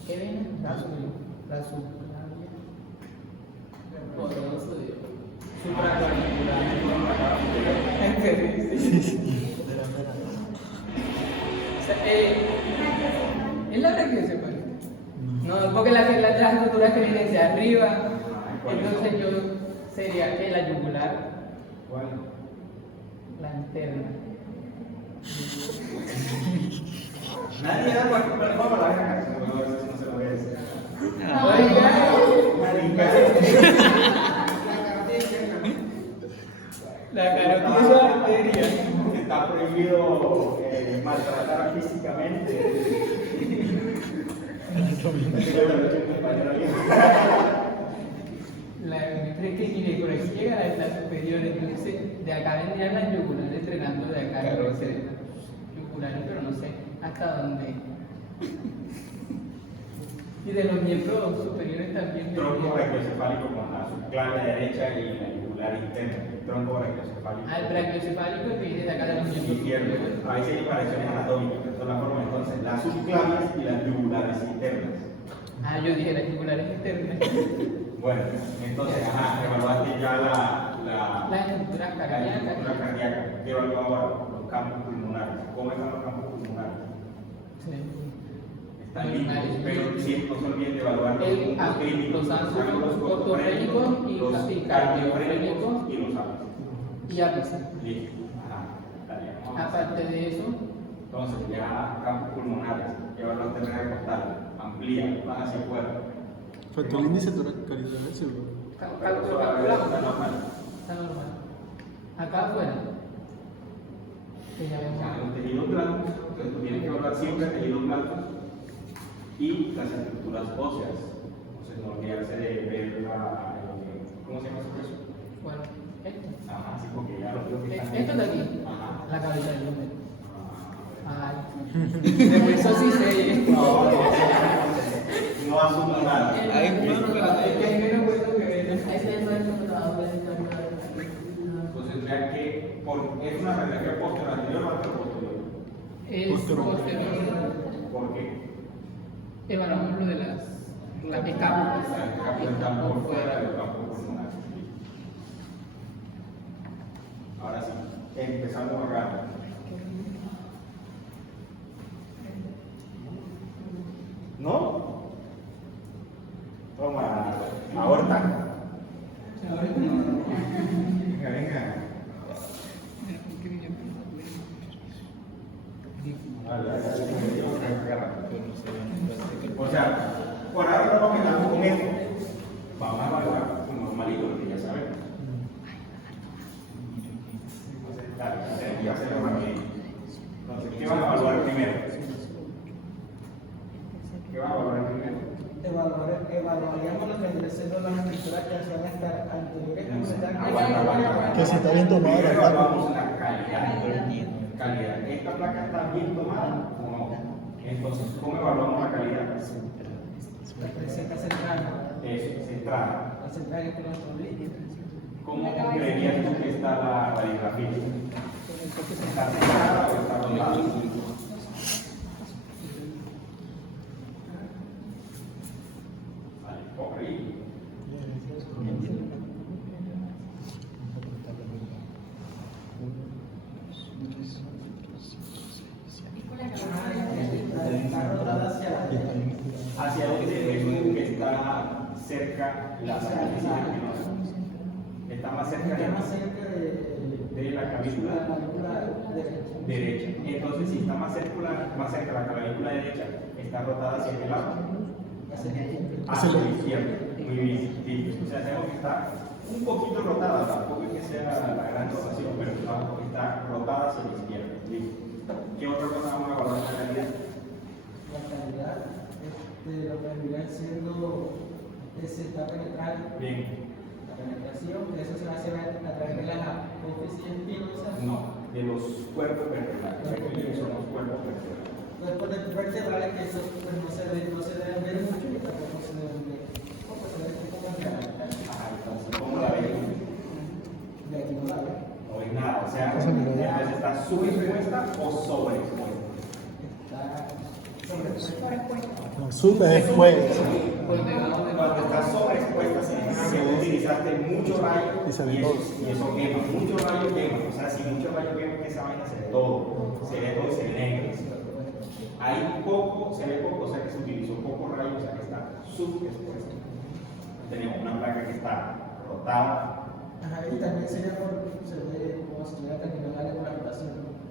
¿Qué vena? La superior. La supraclaviar. O la supraclaviar. Espera, espera. ¿Es la braquiocepálica? No, porque las estructuras que vienen de arriba. Entonces yo sería que la yugular, ¿Cuál? la interna. Nadie da cualquier persona la vena, como eso no se lo voy a decir. La carotidia arteria. Está prohibido maltratar físicamente. La ginecología llega a la superior, entonces de acá vendrían las yugulares entrenando de acá. Yugulares, pero no sé hasta dónde. Y de los miembros superiores también. Tronco brachiocefálico con la subclavia derecha y la yugular interna. Tronco brachiocefálico. Al brachiocefálico que viene de acá de los miembros Izquierdo. superiores. Ahí sí hay variaciones anatómicas, de todas formas. Entonces, las subclavias y las yugulares internas. Ah, yo dije las yugulares internas. Bueno, entonces, evaluaste ya La estructura la cardíaca. estructura cardíaca. ¿Qué evalúa ahora? Los campos pulmonares. ¿Cómo están los campos pulmonares? Sí. Están limpios, pero siempre no se olviden de evaluar los puntos críticos, los ángulos ortofrénicos y cardiofrénicos y los ápices. y ápice. Listo. Dale, vamos a Aparte de eso, Entonces, ya a campos pulmonares, evaluaste el renal costal, amplía, vas hacia afuera. Faltó el índice cardiovascular, seguro. cálculo Está calculado. normal. Está normal. Acá afuera. Que ya O sea, vemos. los tejidos blancos, entonces tú tienes que evaluar siempre tejidos blancos y las estructuras óseas. Entonces, no olvidarse de ver la. ¿Cómo se llama ese proceso? Bueno, esto. Ajá, sí, porque ya lo veo que están. Esto de aquí. Ajá. La cabeza del hombre. Ah, Ay. Eso sí sé. no asumo nada. Hay un plano para Es que hay menos hueso que ver. Ese es el computador. Entonces, tendría que. ¿Es una radiografía posterior anterior o anterior? Es posterior. ¿Por qué? Evaluamos lo de las escápulas. Están por fuera del campo pulmonar. Ahora sí, empezamos acá. ¿No? Toma, aorta. Venga, venga. O sea, por ahora no vamos a quedar con esto. Vamos a evaluar normalito, lo que ya sabemos. Dale, ya se lo rapidito. Entonces, ¿qué vas a evaluar primero? ¿Qué vas a evaluar primero? Evaluaríamos lo que vendría siendo las estructuras que van a estar anteriores. Como están Aguanta. Que si está bien tomada la Primero placa. evaluamos la calidad. Calidad. ¿Esta placa está bien tomada o no? Entonces, ¿cómo evaluamos la calidad? la presenta central. Es centrada. La central es con los líquidos. ¿Cómo creerías tú que está la radiografía? ¿Está centrada o está rodada? Vale, coge ahí. cerca la sangre espinosa. Está más cerca Está más cerca de la clavícula derecha. Entonces, si está más cerca la clavícula derecha, está rotada hacia el lado, hacia la izquierda. Muy bien. Sí. O sea, tenemos que estar un poquito rotada, tampoco es que sea la gran rotación, pero está rotada hacia la izquierda. ¿Sí? ¿Qué otra cosa vamos a guardar en la calidad? La calidad, lo que vendría siendo está penetral. Bien. La penetración, que eso se hace a través de las apófisis espinosas. No, de los cuerpos vertebrales. Son los cuerpos vertebrales. Cuerpos vertebrales que eso pues, no se deben ver mucho y tampoco se deben ver. Poco se deben ver como Entonces, ¿cómo la ven? de aquí no la ven. No ves nada. O sea, entonces está subexpuesta o sobreexpuesta. Está sobrepuesta. No, sube después. Por debajo de Cuando está sobreexpuesta significa que utilizaste mucho rayo Y se ve y todo. eso quema. Mucho rayo quema. O sea, si mucho rayo quema, que esa vaina se ve todo. Se ve todo y se ve negro. Hay poco, se ve poco, o sea que se utilizó poco rayo, o sea que está subexpuesta. Tenemos una placa que está rotada, Ajá, y también se ve como si estuviera terminando la rotación.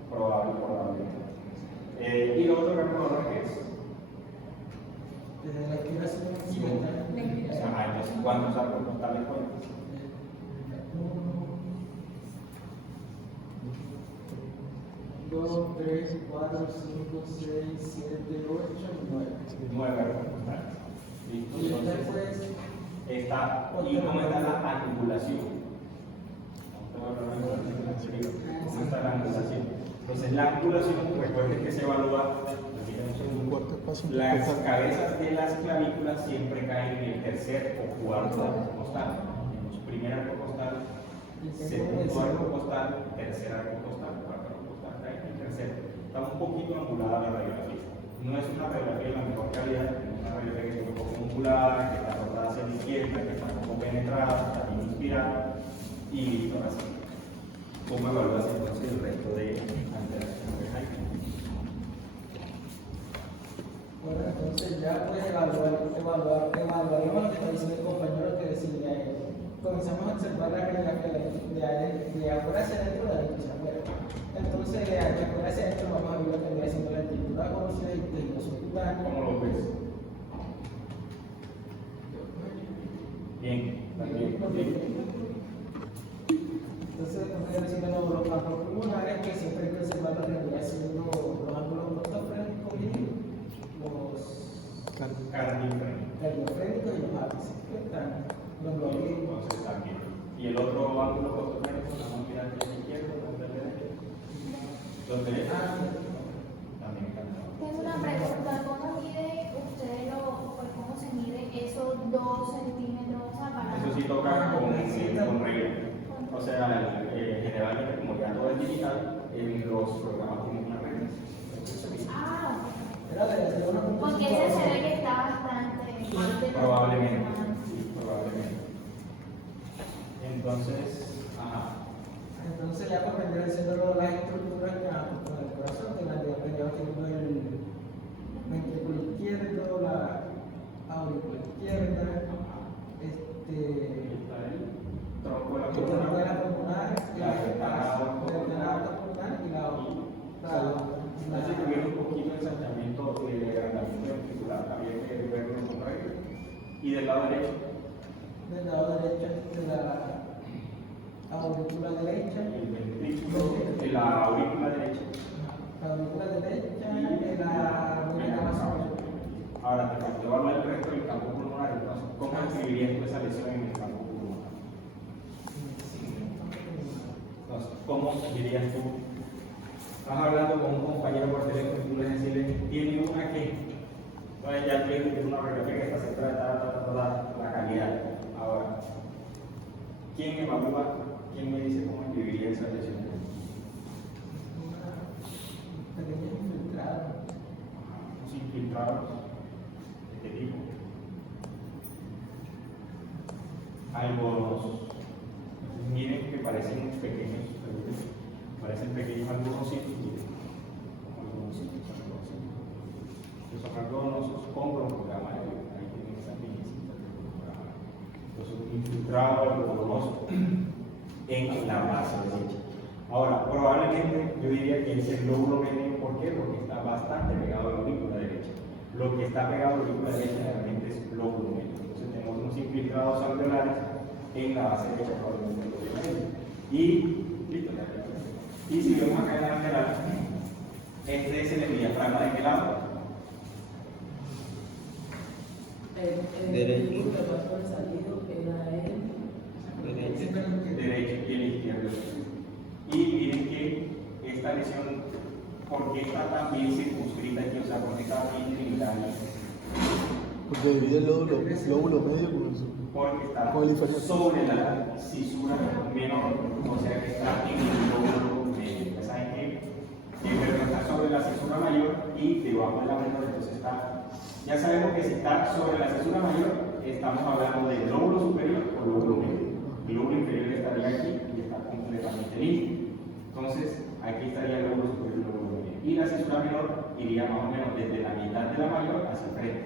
probablemente. Y lo otro que recordar que es. Desde la izquierda se ve Ajá, entonces, ¿cuántos arcos postales cuentas? 1, 2, 3, 4, 5, 6, 7, 8, 9. 9 arcos postales. ¿Listo? Y Entonces, después está, ¿y cómo está la angulación? ¿Cómo está la angulación? Entonces, la angulación, recuerden que se evalúa. Un cuarto espacio. Las cabezas de las clavículas siempre caen en el tercer o cuarto arco costal. En los primer arco costal, segundo arco costal, tercer arco costal, cuarto arco costal, caen en el tercero. Está un poquito angulada la radiografía. No es una radiografía de la mejor calidad, es una radiografía que es un poco angulada, que está rotada hacia la izquierda, que está un poco penetrada, está bien inspirada y listo, así. ¿Cómo evalúas entonces el resto de alteraciones de Hayden? Bueno, entonces ya puedes evaluaremos lo que está diciendo el compañero que decía comenzamos a observar la radiografía de afuera hacia adentro, de adentro hacia afuera. Entonces, de afuera hacia adentro vamos a ver lo que viene siendo la estructura ósea y tejido subcutáneo. ¿Cómo lo ves? Bien, bien. Entonces, como viene siendo los ángulos pulmonares, que siempre hay que observar lo que viene siendo los ángulos ortofrénicos y los cardiofrénicos y los ápices, que están los glóbulos. Entonces también. ¿Y el otro ángulo ortofrénico, la mano mirante izquierdo, la derecha? Los derechos también están. Tengo una pregunta, ¿cómo mide usted pues cómo se mide esos 2 centímetros? O sea, para... Eso sí toca con regla. O sea, generalmente, como ya todo es digital, los programas tienen una regla. Ah, Era de una porque ese se ve que está bastante... Probablemente, sí, probablemente. Entonces, ajá. Entonces ya pues vendrían siendo las estructuras con el corazón, que la vendría siendo el ventrículo izquierdo, la aurícula izquierda, Tronco de la el tronco de la columna, pulmonar, la ventana pulmonar y la Entonces, si tuviera un poquito de ensanchamiento de agrandamiento ventricular, había que verlo con regla. Y del lado derecho, del lado derecho de la aurícula derecha, el ventrículo, de la aurícula derecha. la aurícula derecha y la vena cava. Ahora te faltó hablar el resto del campo pulmonar. Entonces, ¿cómo escribirías tú esa lesión en el campo pulmonar? Entonces, ¿cómo dirías tú? Estás hablando con un compañero por teléfono y tú le dices, ¿tiene una qué? Entonces ya te digo que una radiografía que está centrada en la calidad. Ahora, ¿quién evalúa? ¿Quién me dice cómo escribiría esa lesión? Pequeños infiltrados. Los infiltrados de este tipo. Algodonosos. Miren que parecen pequeños, parecen pequeños algodocitos. Que son algodonosos con broncogama. Ahí tienen esas piñecitas de broncogama. infiltrado algo poroso en la base derecha. Ahora, probablemente yo diría que es el lóbulo medio, ¿por qué? Porque está bastante pegado a la aurícula derecha. Lo que está pegado a la aurícula derecha realmente es lóbulo medio. Entonces tenemos unos infiltrados alveolares en la base derecha, probablemente el lóbulo medio. Y si vemos acá en la lateral, este es el diafragma de qué lado. Derecho. Que más sobresalido era el Derecho y el izquierdo. Y miren que esta lesión, ¿por qué está tan bien circunscrita aquí? O sea, ¿por qué está bien delimitada aquí? Porque divide el lóbulo medio con el Porque está con el inferior. sobre la cisura menor, o sea que está en el lóbulo medio. Ya saben que está sobre la cisura mayor y debajo de la menor, entonces está. Ya sabemos que si está sobre la cisura mayor, estamos hablando del lóbulo superior o lóbulo medio. El lóbulo inferior estaría aquí y está completamente listo. Entonces, aquí estaría el lóbulo superior y el lóbulo medio. Y la cisura menor iría más o menos desde la mitad de la mayor hacia el frente.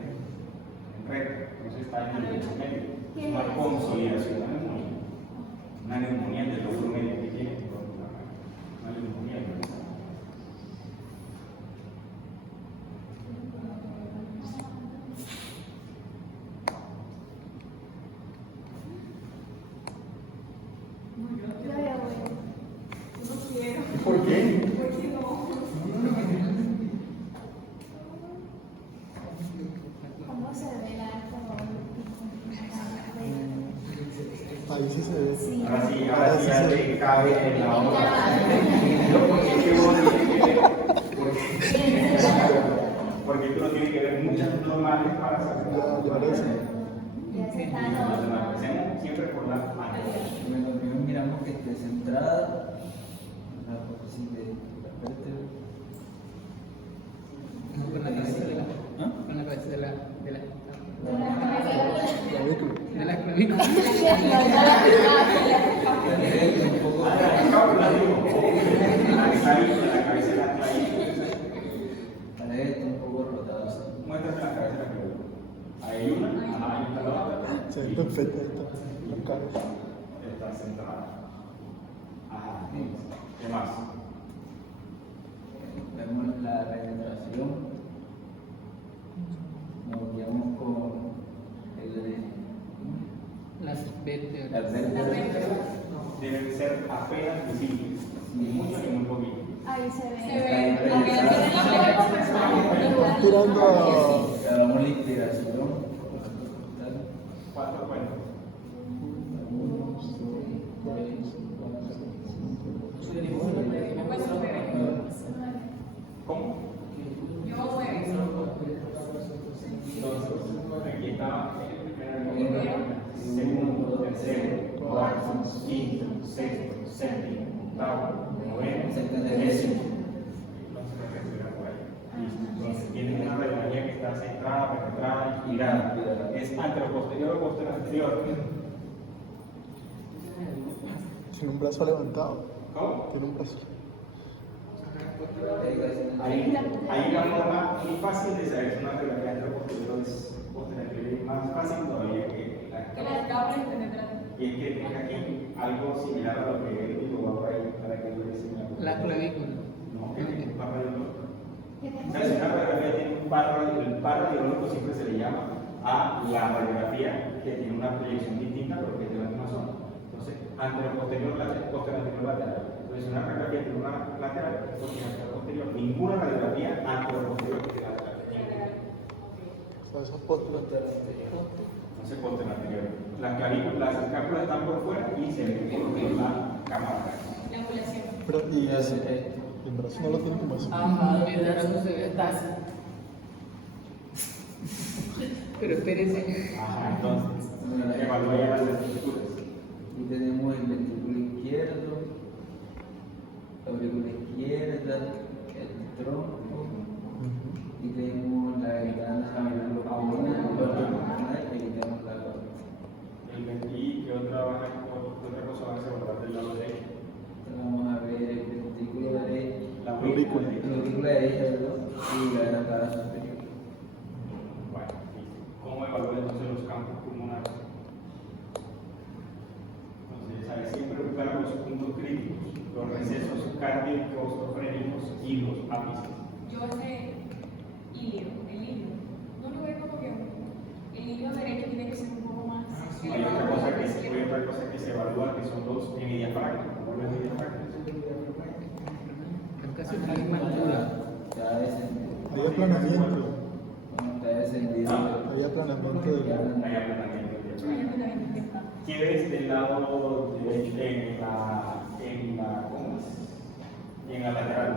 En recto. Entonces está en el lóbulo medio. Es una consolidación, una neumonía. Una neumonía del lóbulo medio que tiene. Una neumonía del lóbulo medio. ¿Por qué? ¿Cómo se ve la Ahí sí se ve. Sí. Ahora sí ya te cabe en la hoja. Porque esto no tiene que ver muchas normales para saber. Ya parece. Ya se está Hacemos siempre por la mano. Bueno, primero miramos que esté centrada, la hipótesis de la vértebra. Con la cabeza de la. ¿Ah? Con la cabeza de la. Clavícula. De la clavícula. La derecha un poco La cabeza de la clavícula. la derecha un poco rotada. ¿Sí? Muéstrame la cabeza de la clavícula. Hay una, ahí está la otra. Se ve perfecta esta. La cara. Está centrada. Ajá. ¿Qué más? Vemos la penetración. Nos guiamos con Las la vértebras. vértebra. Deben ser apenas visibles. Ni mucho ni muy poquito. Ahí se Se ve. ve la penetración. Estás tirando a. Hagamos la inspiración. ¿Cuánto cuenta? 1, 2, 3, 4, 5. ¿Cómo? Yo 9. Entonces, aquí está el primero, segundo, tercero, cuarto, quinto, sexto, séptimo, octavo, noveno, décimo. Entonces, tiene una radiografía que está centrada, penetrada y girada. ¿Es anteroposterior o posterior? Tiene un brazo levantado. ¿Cómo? Tiene un brazo. Hay una forma muy fácil de saber si una radiografía anteroposterior es posterior y más fácil todavía que la. Que las cables penetran. Y es que tenga aquí algo similar a lo que él dijo por ahí para que lo diseñe. La clavícula. No, que tiene un par radiológico. ¿Sabes? Una radiografía tiene un par, el par radiológico siempre se le llama a la radiografía que tiene una proyección distinta pero que es de la misma zona. Entonces, anteroposterior lateral, posterior lateral. Entonces, una radiografía tiene una lateral, otra tiene anteroposterior. Ninguna radiografía anteroposterior tiene lateral. O sea, esos postres. Entonces, posterior. Las escápulas están por fuera y se ven por la cámara. La angulación. Pero, y el brazo no lo tiene como eso. Ajá, el brazo se ve está así. Pero espérese. Ajá, entonces, evalúa ya las estructuras. Aquí tenemos el ventrículo izquierdo, la aurícula izquierda, el tronco, y tenemos la ventana pulmonar, y aquí tenemos la corona. ¿Y qué otra cosa van a evaluar del lado derecho? Vamos a ver el ventrículo derecho, La aurícula. la aurícula derecha, perdón, y la granada superior. Bueno, listo. ¿Cómo evalúa entonces los campos pulmonares? recesos cardíacos o frénicos y los ápices. Yo ese ilio, el ilio, no lo veo como que el ilio derecho tiene que ser un poco más. Hay otra cosa que se evalúa, que son los hemidiafragmas. Los hemidiafragmas. Es casi una misma altura. Hay aplanamiento. Ah, Hay aplanamiento del. hay aplanamiento del diafragma. ¿Quieres del lado derecho en la lateral?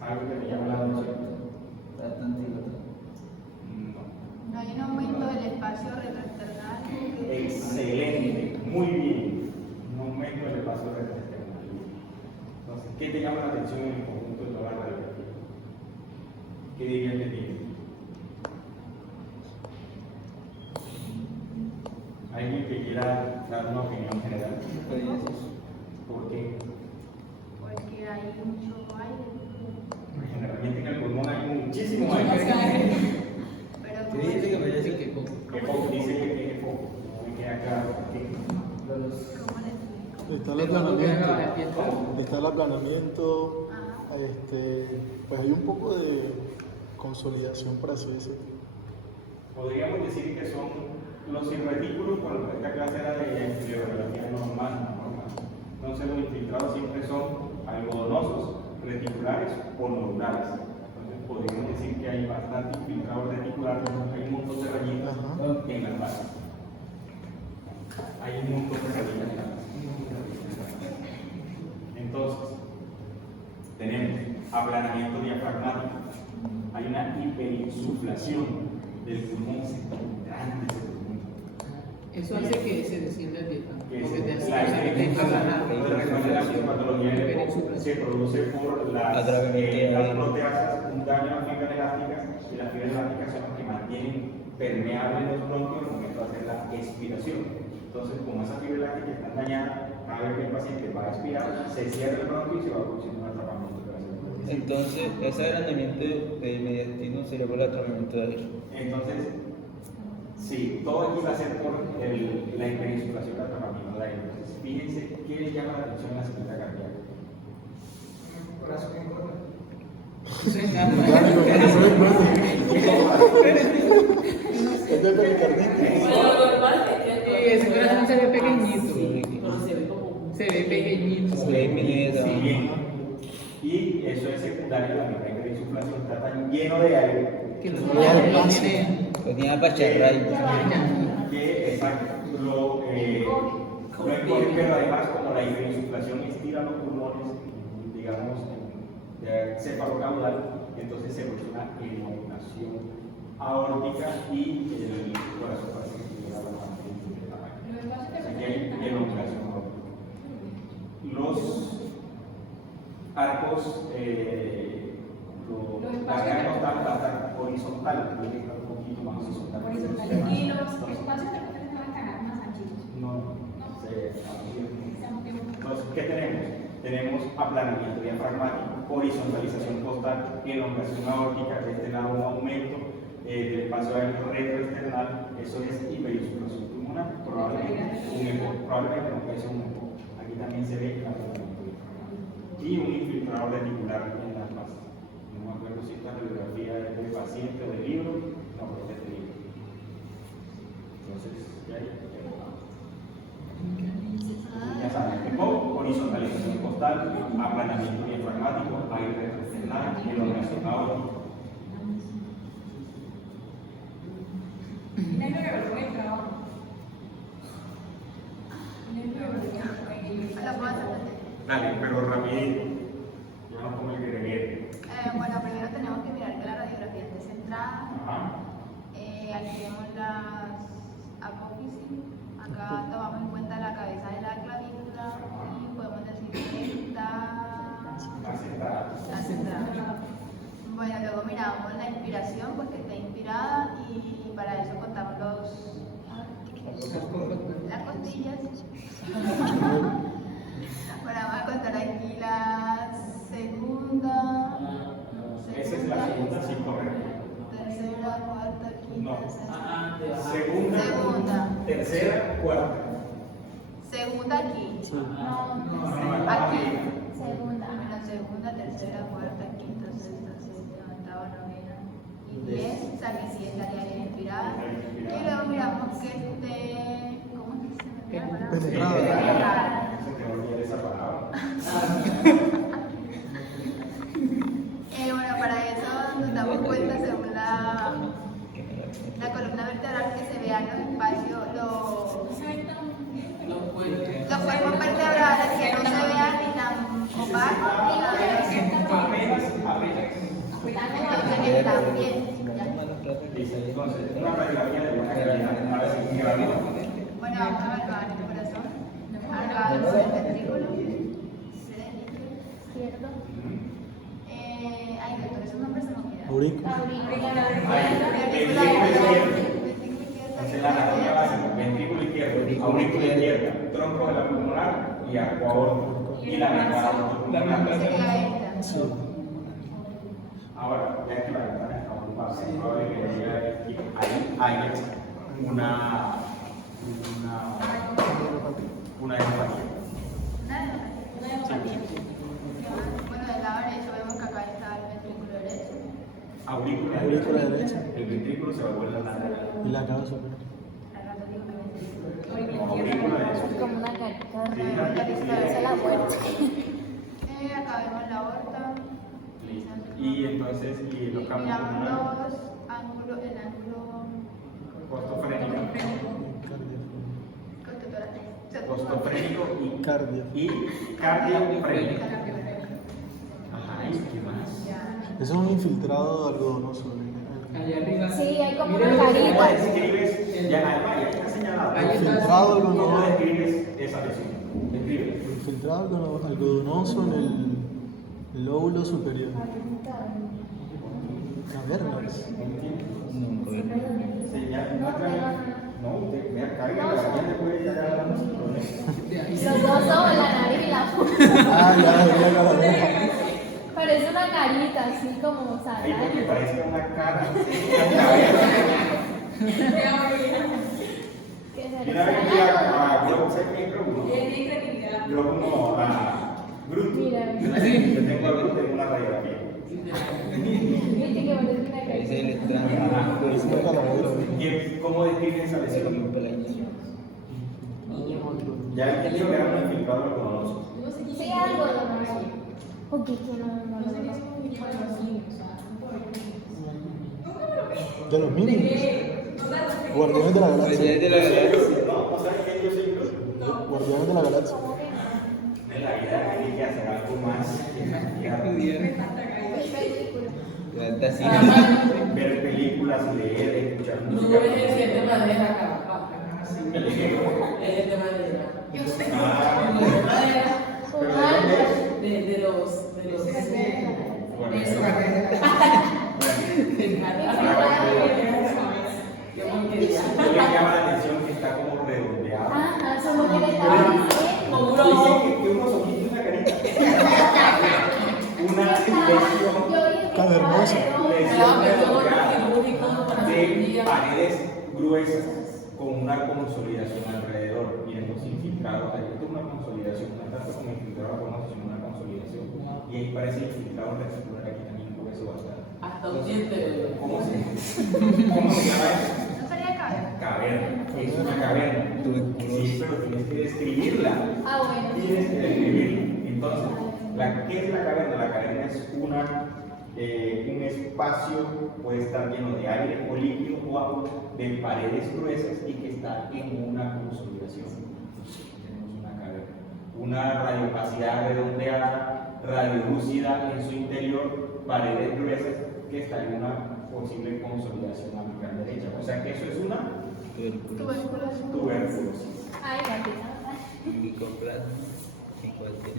Algo que me llama la atención. No. No hay un aumento del espacio retroesternal. Excelente, muy bien. Un aumento del espacio retroesternal. Entonces, ¿qué te llama la atención en el conjunto de toda la radiografía? ¿Qué dirías que tiene? ¿Alguien que quiera dar una opinión general? ¿Por qué? Porque hay mucho aire. Generalmente en el pulmón hay muchísimo aire. Pero ¿Qué dice que vaya a decir que poco? ¿Qué poco? Dice que tiene poco. Me queda claro. ¿cómo le explico? Está el De cuando queda la aplanamiento. piel. Está el aplanamiento. Ajá. Pues hay un poco de consolidación, por así decirlo. Podríamos decir que son los irretículos, cuando esta clase era de fibromialgia normal. Entonces los infiltrados siempre son algodonosos, reticulares o nodulares. Entonces podríamos decir que hay bastante infiltrado reticular, hay un montón de rayitas Ajá. en las bases. Hay un montón de rayitas en las bases. Entonces, tenemos aplanamiento diafragmático. Hay una hiperinsuflación del pulmón grande ese pulmón. Eso hace que se descienda el diafragma. Que Porque te es hace la que te aplanado. la sintomatología del EPOC se produce por las proteasas, un daño a las fibras elásticas, y las fibras elásticas son las que mantienen permeables los bronquios al momento de hacer la expiración. Entonces, como esas fibras elásticas están dañadas, cada vez que el paciente va a expirar, se cierra el bronquio y se va produciendo un atrapamiento. Entonces, ese agrandamiento de mediastino sería por el atrapamiento de aire. Entonces, sí, todo aquí va a ser por la hiperinsuflación del atrapamiento de aire. Entonces, fíjense qué les llama la atención en la cicleta cardíaca. Corazón engorda. Eso es nada. Es de pericarditis. Ese corazón se ve pequeñito. Pero se ve como. Se ve pequeñito. Se ve pequeñito. Sí, bien. Y eso es secundario, la misma hiperinsuflación está tan lleno de aire Que no tiene- Lo tenía para charrar. que exacto, lo encoge, pero además como la hiperinsuflación estira los pulmones, digamos, cefalocaudal, entonces se produce una elongación aórtica y el corazón parece que llega a la parte de tamaño. O sea, que hay elongación aórtica. Los arcos, la carga no está tan horizontal, tiene que estar un poquito más horizontal. Y los espacios de repente van a estar más anchitos. No. Entonces, ¿qué tenemos? Tenemos aplanamiento diafragmático, horizontalización costal, elongación aórtica, de este lado un aumento del espacio aéreo retroesternal, eso es hiperinsuflación pulmonar, probablemente un EPOC, probablemente no puede ser un EPOC. Aquí también se ve el aplanamiento diafragmático. Y un infiltrado reticular en las bases. No me acuerdo si esta radiografía es del paciente o del libro, no, pero es del libro. Entonces, ya saben, EPOC, horizontalización costal, aplanamiento diafragmático, aire retroesternal, elongación aórtica. No hay que ver el trabajo. No hay que ver Lo puedo hacer. Dale, pero rapidito. Yo no como el que requiere. Bueno, primero tenemos que mirar que la radiografía esté centrada. Ajá. Aquí vemos las apófisis. Acá tomamos en cuenta la cabeza de la clavícula y podemos decir que está centrada. Bueno, luego miramos la inspiración, pues que esté inspirada y para eso contamos las costillas. Bueno, vamos a contar aquí la segunda. Esa es la segunda, sí, correcto. Tercera, cuarta, quinta, No. sexta. Segunda, Segunda. tercera, cuarta. Segunda aquí. Aquí, segunda, la segunda, tercera, cuarta, quinta, sexta, séptima, octava, novena y 10, o sea que sí estaría bien inspirada. Y luego miramos que esté, ¿cómo se llama la palabra? Penetrada. Penetrada. Se te olvida esa palabra. Bueno, para eso nos damos cuenta según la columna vertebral que se vean los espacios, los cuerpos vertebrales que no se vean ni tan opacos ni nada. Entonces están bien. Entonces, una radiografía de buena calidad. Ahora sí, ¿qué va bien? Bueno, vamos a evaluar el corazón, arcados del ventrículo, izquierdo. Ay, doctor, esos nombres se me olvidan. Aurícula. Entonces, la anatomía básica, ventrículo izquierdo, aurícula izquierda, tronco de la pulmonar y arco aórtico. Y la ventana pulmonar. Ahora, ya que la ventana está ocupada, es probable que ahí haya una hemopatía. Bueno, del lado derecho vemos que acá está el ventrículo derecho. Aurícula derecha. El ventrículo se va a volver lateral. Y la cabeza. Aurícula derecha. Como una carita. Sí, Parece la muerte. Acá vemos la aorta. Y entonces, y los campos Miramos pulmonares, los ángulos, el ángulo postofrénico y Cardio. cardiofrénico. Ajá, ¿y qué más? Eso es un infiltrado algodonoso. Allá arriba. Sí, hay como Miren una lo que ¿Cómo carita. describes? Ya está señalado. Ahí está. Infiltrado ¿Cómo algodonoso. describes esa lesión? Describe. Infiltrado algodonoso en el lóbulo superior. Cavernas. No, usted vea, carga la siguiente, puede llegar a la Los dos son la nariz y la boca. Ah, ya. Parece una carita, así como Ahí salada. porque parece una cara. Que se Y una vez fui resbala. a Globo, ¿sabes qué es Globo? Tiene creatividad. Globo no, a Groot. Mira. Yo tengo a Groot, tengo una radiografía. Viste que parece una Ahí carita. se le está Es una calavera. ¿Y cómo describe esa lesión? Ya el niño era un infiltrado algodonoso. Sí, algo de no. Ok, que no. De los mínimos. Guardianes de la Pues ya galaxia. es de la galaxia. ¿No saben quién yo soy Groot? Guardianes de la galaxia. En la vida hay que hacer algo más que Ya está así. ver películas, leer, escuchar No música. es el de madera acá. Es el de madera. Ah, El de madera. ¿pero de dónde es? De los. Bueno, Eso, Qué porquería. me llama la atención que está como redondeado. Ah, eso es lo que le estaba diciendo. Dicen que unos ojitos y una carita. Una lesión Cavernosa. de paredes gruesas con una consolidación alrededor. Miren, los infiltrados, esto es una consolidación, no es tanto como infiltrado algodonoso, sino una consolidación. Y ahí parece infiltrado reticular, aquí también grueso bastante. Hasta un diente. ¿Cómo se llama eso? ¿No sería cabeza? Caverna. Es una caverna. Sí, pero tienes que describirla. Ah, bueno. Tienes que describirla. Entonces, ¿qué es la caverna? La caverna es un espacio, puede estar lleno de aire o líquido o agua, de paredes gruesas y que está en una consolidación. Tenemos una caverna. Una radiopacidad redondeada, radiolúcida en su interior, paredes gruesas que está en una posible consolidación apical derecha. O sea que eso es una tuberculosis. Ay, gatita. Micoplasma y cualquier.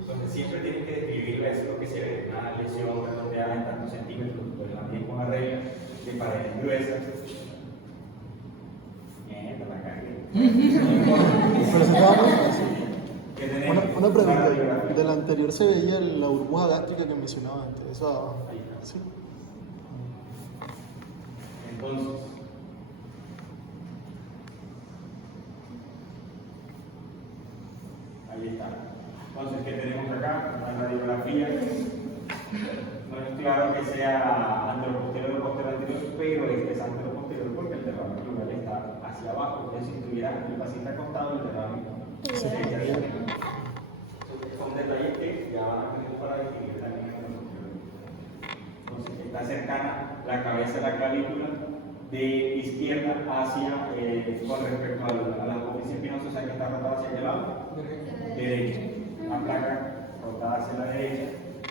Entonces siempre tienen que describirla, eso es lo que se ve, una lesión redondeada en tantos centímetros, pues también con la regla de paredes gruesas. La cagué. Pero se estaba muy fácil. ¿Qué tenemos? Una Una pregunta. radiografía. De la anterior se veía la burbuja gástrica que mencionaba antes. Esa. Ahí está. Sí. Entonces, ahí Ahí está. Entonces, ¿qué tenemos acá? Una radiografía. No es claro que sea anteroposterior o posterior anterior, pero este es anteroposterior porque el derrame pleural está hacia abajo. Entonces, si tuviera el paciente acostado, el derrame sería arriba. Son detalles que ya van a tener para distinguir también el anteroposterior. Entonces, está cercana la cabeza de la clavícula de izquierda hacia, con respecto a la apófisis espinosa, o sea que está rotada hacia el lado derecho. La placa rotada hacia la derecha.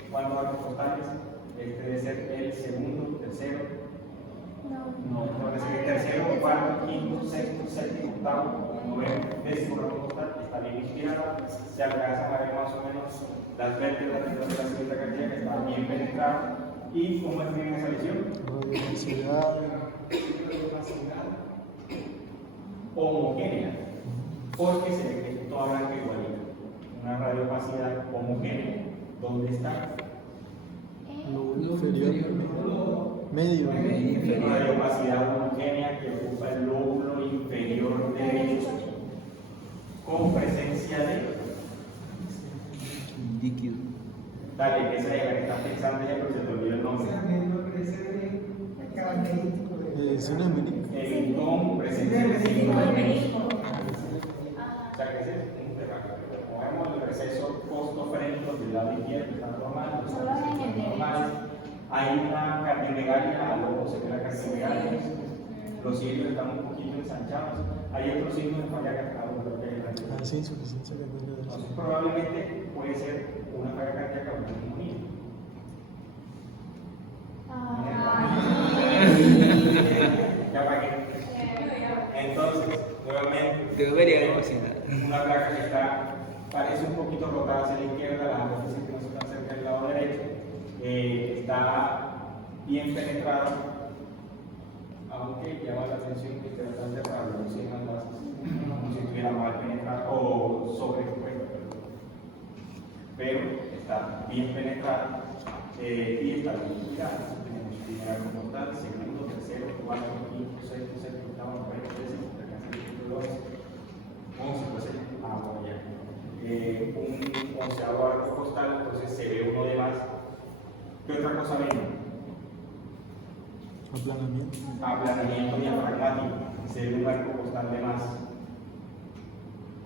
¿Cuántos arcos costales? Este debe ser el segundo, tercero. No, debe ser el tercero, cuarto, quinto, sexto, séptimo, octavo, noveno, décimo arco costal. Está bien inspirada. Se alcanzan a ver más o menos las vértebras dentro de la cinta cardíaca, está bien penetrada. ¿Y cómo es bien esa lesión? Homogénea, porque se ve que es toda blanca igualita. Una radiopacidad homogénea. ¿Dónde está? Lóbulo inferior. Medio. Una radiopacidad homogénea que ocupa el lóbulo inferior derecho, con presencia de líquido. dale, esa es la que estás pensando ya, pero se te olvidó el nombre. Con presencia de menisco. O sea, que ese es un terreno. Como vemos, el receso postofrénico del lado izquierdo está normal, los están normales. Hay una cardiomegalia, algo se ve la cardiomegalia. Los cilios están un poquito ensanchados. Hay otros signos de falla cardíaca. Sí, insuficiencia cardíaca. Entonces, probablemente puede ser una falla cardíaca o una neumonía. Ya para qué. Entonces, nuevamente, Debería cocinar. una placa que está, parece un poquito rotada hacia la izquierda, las apófisis que no están cerca del lado derecho, está bien penetrada, aunque llama la atención que esté bastante raro, no sé, las bases, como si estuviera mal penetrada o sobreexpuesta, pero está bien penetrada y está bien inspirada. Tenemos primer arco costal, segundo, tercero, cuarto, quinto, sexto, séptimo, octavo, noveno, décimo, como si fuese agua ya. Un onceavo arco costal, entonces se ve uno de más. ¿Qué otra cosa vemos? Aplanamiento. Aplanamiento diafragmático, se ve un arco costal de más.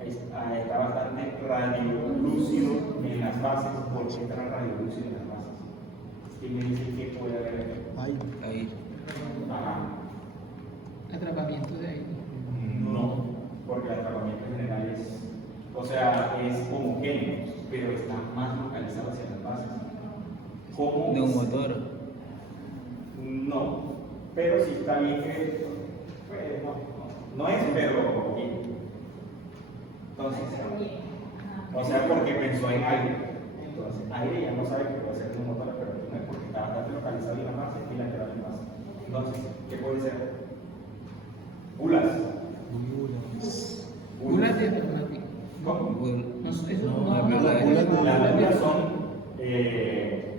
Está bastante radiolúcido en las bases. ¿Por qué está radiolúcido en las bases? ¿Quién me dice que puede haber aquí? Ahí. Ajá. Atrapamiento de aire. No, porque el atrapamiento en general es, o sea, es homogéneo, pero está más localizado hacia las bases. ¿Cómo? Neumotor. No, pero sí está bien que, pues, no es, pero bien. Entonces, o sea, porque pensó en aire. Entonces, aire ya no sabe que puede ser neumotor, pero no es porque está bastante localizado en la base y lateral en base. Entonces, ¿qué puede ser? Gulas. Gulas diafragmáticas. ¿Cómo? No, eso No, no, Las gulas son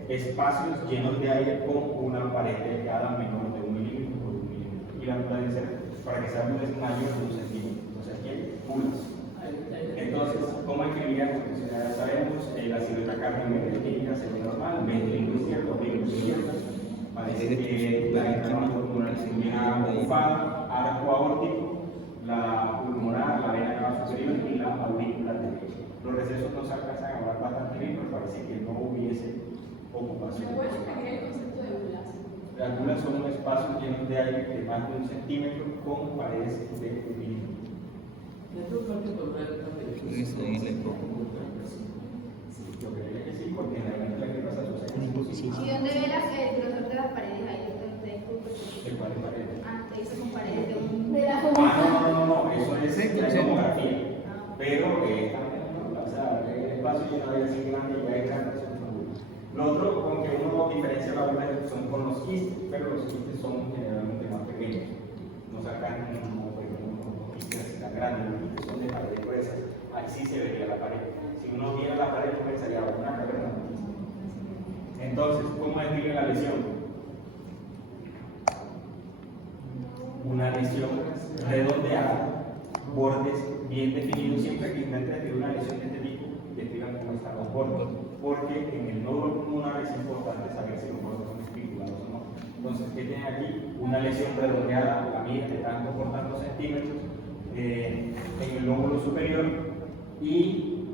espacios llenos de aire con una pared delgada menor de 1 milímetro por 1 milímetro. Y la gula debe ser, para que sea mayor de 1 centímetro. Entonces aquí hay gulas. Entonces, ¿cómo escribiríamos? Ya sabemos, la silueta cardiomagnética se ve normal, ventrículo izquierdo, ventrículo izquierdo. Parece que la ventana pulmonar se encuentra ocupada, arco aórtico, la pulmonar, la vena cava superior y la aurícula derecha. Los recesos no se alcanzan a hablar bastante bien, pero parece que no hubiese ocupación. ¿Me puedes explicar el concepto de gulas? Las gulas son unos espacios llenos de aire de más de 1 centímetro con paredes de 1 milímetro. Yo creía que sí, porque realmente la que pasa sucede. ¿Y dónde ve el grosor de las paredes ahí? ¿De cuáles paredes? Ah, te hizo con paredes de un... De la No, eso es la tomografía. Pero o sea, el espacio lleno de aire así grande y hay grandes son gulas. Lo otro, con que uno diferencia la gula son con los quistes, pero los quistes son generalmente más pequeños. No sacan unos quistes tan grandes, los quistes son de pared gruesa. Ahí sí se vería la pared. Si uno viera la pared, uno pensaría una caverna de quiste. Entonces, ¿cómo describe la lesión? Una lesión redondeada, bordes bien definidos. Siempre que intenta describir una lesión de este tipo, explican cómo están los bordes, porque en el nódulo pulmonar es importante saber si los bordes son espiculados o no. Entonces, ¿qué tiene aquí? Una lesión redondeada, la mía de tanto por tantos centímetros, en el lóbulo superior y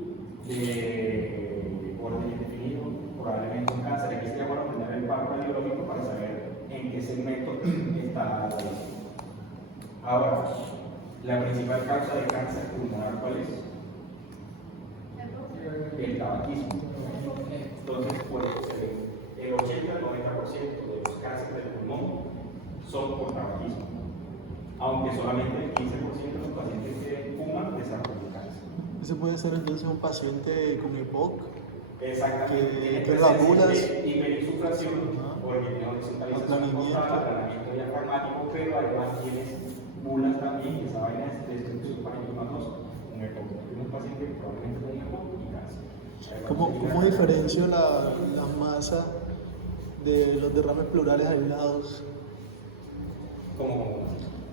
de borde indefinido, probablemente un cáncer. Aquí sería bueno tener el paro radiológico para saber en qué segmento está la lesión. Ahora, la principal causa de cáncer pulmonar, ¿cuál es? El tabaquismo. Entonces, pues, el 80 al 90% de los cánceres del pulmón son por tabaquismo, aunque solamente el 15% de los pacientes que fuman desarrollan cáncer. Ese puede ser entonces un paciente con EPOC. Exactamente, que las bulas, de hiperinsuflación, porque tiene horizontalización total, aplanamiento diafragmático, pero además tienes bulas también, que esa vaina es de destrucción parenquimatosa, un EPOC. Tienes un paciente probablemente con un EPOC y cáncer. ¿Cómo diferencio la masa de los derrames pleurales aislados? ¿Cómo?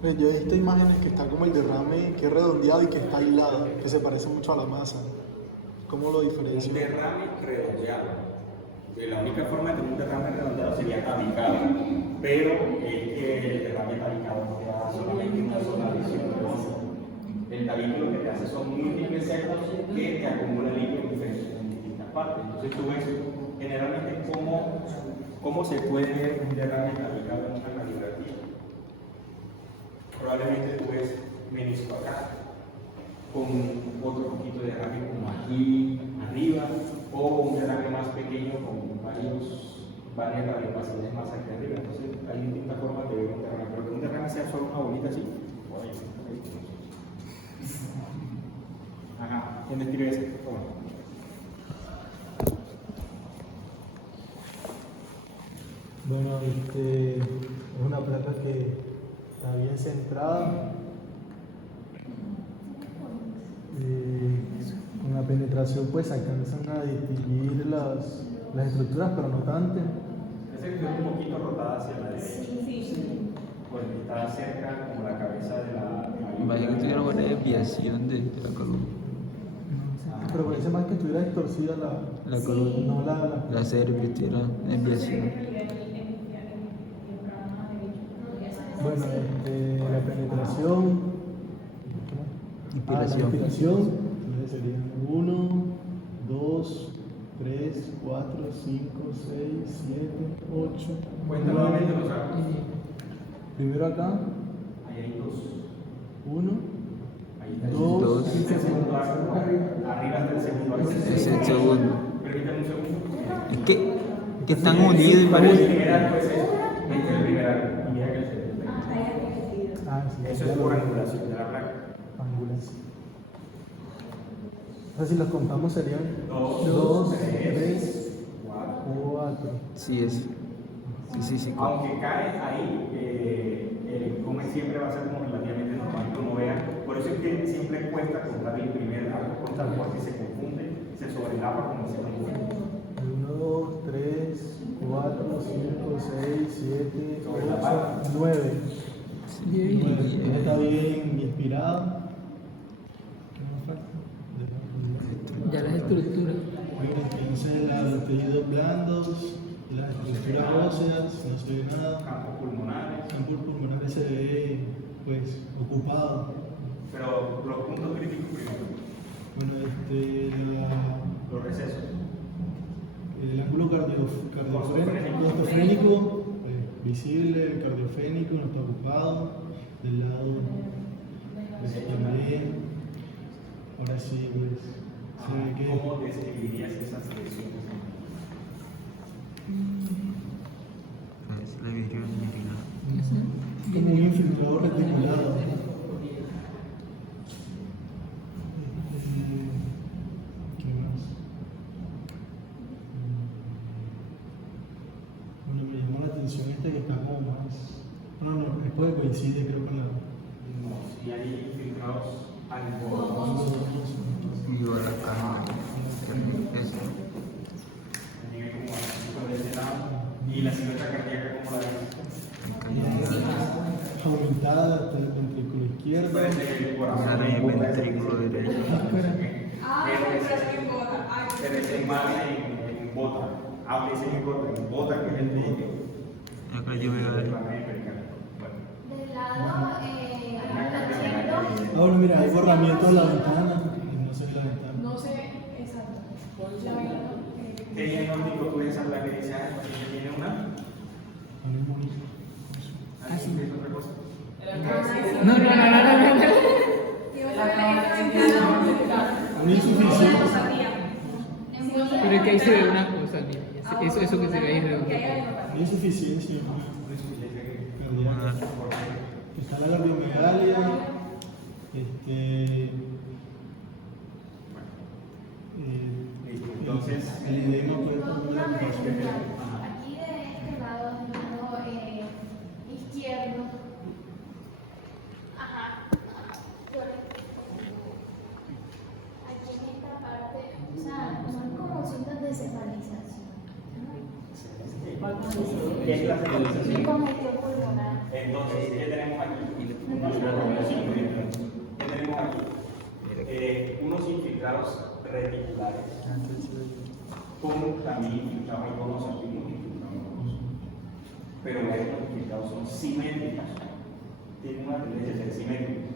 Pues yo he visto imágenes que está como el derrame que es redondeado y que está aislado, que se parece mucho a la masa. ¿Cómo lo diferencio? Un derrame redondeado. La única forma de tener un derrame redondeado sería tabicado, pero es que el derrame tabicado no te da solamente una sola lesión. El tabique lo que te hace son múltiples cercos que te acumulan líquido en distintas partes. Entonces tú ves generalmente cómo se puede ver un derrame tabicado en una radiografía. Probablemente tú ves menisco acá, con otro poquito de derrame como aquí arriba, o un derrame más pequeño con varias radiopacientes más aquí arriba. Entonces hay distintas formas de ver un derrame, pero que un derrame sea solo una bolita así. Ajá, ¿quién escribe ese? Bueno, es una placa que está bien centrada. Con la penetración pues alcanzan a distinguir las estructuras, pero no tanto. Ese que es un poquito rotada hacia la derecha. Pues está cerca como la cabeza de la... Imagino que tuviera buena desviación de la columna. Pero parece más que estuviera distorcida La columna, no la cerviz tuviera desviación. Bueno, la penetración, la Inspiración. inspiración, entonces serían 1, 2, 3, 4, 5, 6, 7, 8. Cuenta nuevamente los arcos. Primero acá, Ahí hay dos. 1, Ahí hay 2, dos. El segundo arco, arriba está el segundo arco. Es el segundo. Permítame un segundo. Es que están unidos y El parecen. primer arco es este. Este es el primer arco. Y mira que el segundo. Eso es por angulación de la placa. angulación. Entonces si los contamos serían 2, 3, 4. 4. Sí, es. Sí. Aunque cae ahí, el come siempre va a ser como relativamente normal, como vean. Por eso es que siempre cuesta contar el primer arco frontal, porque se confunde, se sobrelapa con el segundo. 1, 2, 3, 4, 5, 6, 7, 8, 9. Está bien inspirado. ¿Qué más falta? Ya las estructuras. Bueno, entonces los tejidos blandos, las estructuras óseas, no se ve nada. Campos pulmonares. Campo pulmonar se ve pues ocupado. Pero los puntos críticos primero, Bueno, los recesos. el ángulo cardiofrénico, visible, el cardiofrénico no está ocupado, del lado de la marea. Ahora sí, pues, se ve que ¿Cómo describirías esas lesiones? Es la vidrio eliminada. como un infiltrado reticulado. ¿Qué más? Bueno, me llamó la atención que está como más. No, después coincide creo con la. No, si hay infiltrados algo. Y va a la caja. Eso. También hay como así de este lado. Y la silueta cardíaca, como la ves. Aumentada hasta el ventrículo izquierdo. Parece que el Ahora corazón el ventrículo derecho. Ah, pero es en boda. Ah, pero es más en bota. Háblese en bota, que es el de Acá yo veo el Bueno. Del lado, Ahora mira, hay borramiento en la ventana y no sé la ventana. no sé, exacto. La verdad, ¿Qué diagnóstico tú ves la que dice, el paciente tiene una? ¿Así es otra cosa? No, no, no, no, no. Una insuficiencia. Pero es que ahí se ve una cosa, mira. Eso que se ve ahí redondo. Una insuficiencia cardíaca. Está la cardiomegalia. Entonces, el edema puede poner la aquí de este lado, del lado izquierdo. Ajá. Aquí en esta parte, o sea, son como signos de cefalización. ¿qué es la cefalización? Congestión pulmonar. Entonces, ¿qué tenemos aquí? ¿Qué tenemos aquí? Unos infiltrados reticulares, como también infiltrados algunos aquí, unos infiltrados algunos. Pero estos infiltrados son simétricos, tienen una tendencia a ser simétricos.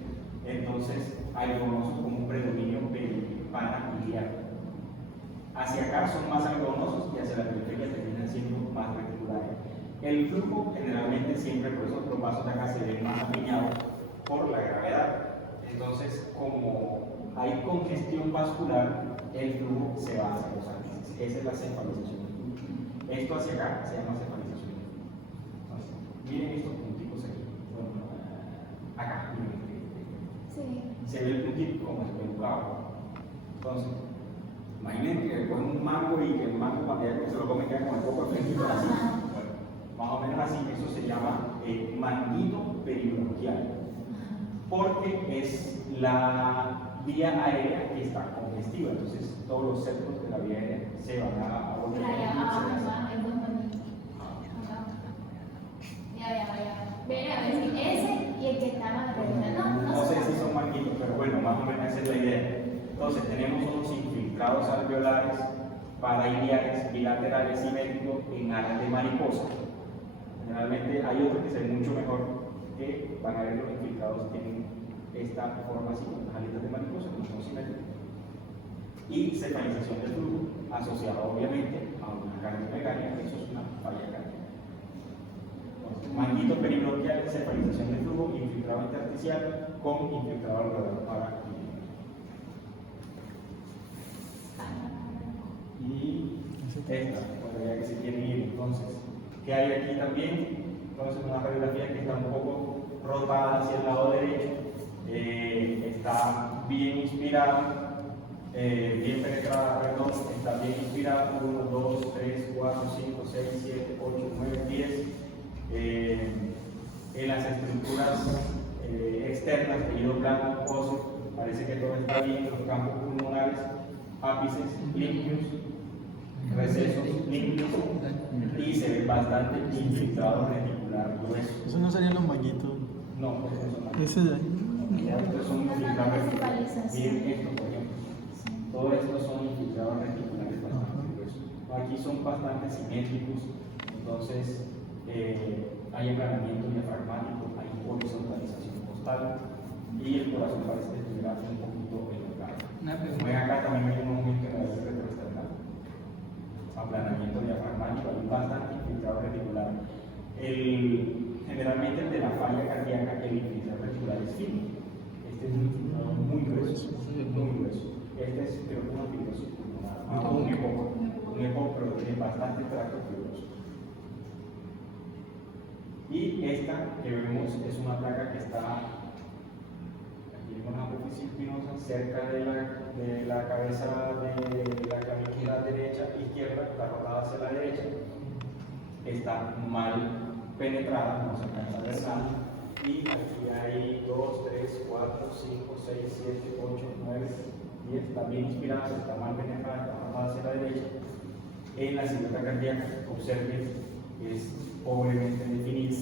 Entonces, hay algonosos con un predominio parailiar. Hacia acá son más algonosos y hacia la periferia terminan siendo más reticulares. El flujo generalmente siempre, por eso los vasos de acá se ven más apiñados por la gravedad. Entonces, como hay congestión vascular, el flujo se va hacia los ángeles. Esa es la cefalización. Esto hacia acá se llama cefalización. Entonces, miren estos puntitos aquí. Bueno, acá, miren. Sí. Se ve el puntito como se ve un clavo. Entonces, imaginen que cogen un mango y que el mango cuando ya se lo comen queda con el poco de frente así. Bueno, más o menos así, eso se llama manguito peribronquial, porque es la vía aérea que está congestiva, entonces todos los septos de la vía aérea se van a volver. Mira, allá abajo está el buen bonito. Ya. Mira, a ver si ese y el que está más arriba. No sé si son manguitos, pero bueno, más o menos esa es la idea. Entonces tenemos unos infiltrados alveolares, parailiares, bilaterales, simétricos en alas de mariposa. Generalmente hay otros que se ven mucho mejor, que van a ver los infiltrados tienen esta forma así, con las alitas de mariposa, que no son simétricos. Y cefalización del flujo, asociada obviamente a una cardiomegalia, que eso es una falla cardíaca. Manguito peribronquial, cefalización del flujo, infiltrado intersticial con infiltrado alveolar parailiar. Y esta, todavía que se quiere ir. Entonces, ¿qué hay aquí también? Entonces, una radiografía que está un poco rotada hacia el lado derecho, está bien inspirada, bien penetrada, perdón, está bien inspirada, 1, 2, 3, 4, 5, 6, 7, 8, 9, 10. En las estructuras externas, tejido blanco, óseo, parece que todo está bien, los campos pulmonares, ápices limpios, recesos limpios y se ve bastante infiltrado reticular grueso. Eso no serían los manguitos. No, porque eso no. Ese de ahí. Estos son infiltrados reticulares. Miren esto, por ejemplo. Todos estos son infiltrados reticulares bastante gruesos. Aquí son bastante simétricos, entonces hay aplanamiento diafragmático, hay horizontalización costal y el corazón parece que estuviera un poquito elongado. Ven acá también hay un aumento en la vértebra retroesternal. Aplanamiento diafragmático, hay bastante infiltrado reticular. Generalmente el de la falla cardíaca, el infiltrado reticular es fino. Este es un infiltrado muy grueso, muy grueso. Este es, creo que una fibrosis pulmonar, un EPOC, pero tiene bastante tracto fibroso. Y esta que vemos es una placa que está aquí en una apófisis espinosa cerca de la cabeza de la clavícula derecha, izquierda, está rotada hacia la derecha, está mal penetrada, no se alcanza a ver nada, y aquí hay 2, 3, 4, 5, 6, 7, 8, 9, 10, está bien inspirada, está mal penetrada, está rotada hacia la derecha. En la silueta cardíaca, observen, es pobremente definido.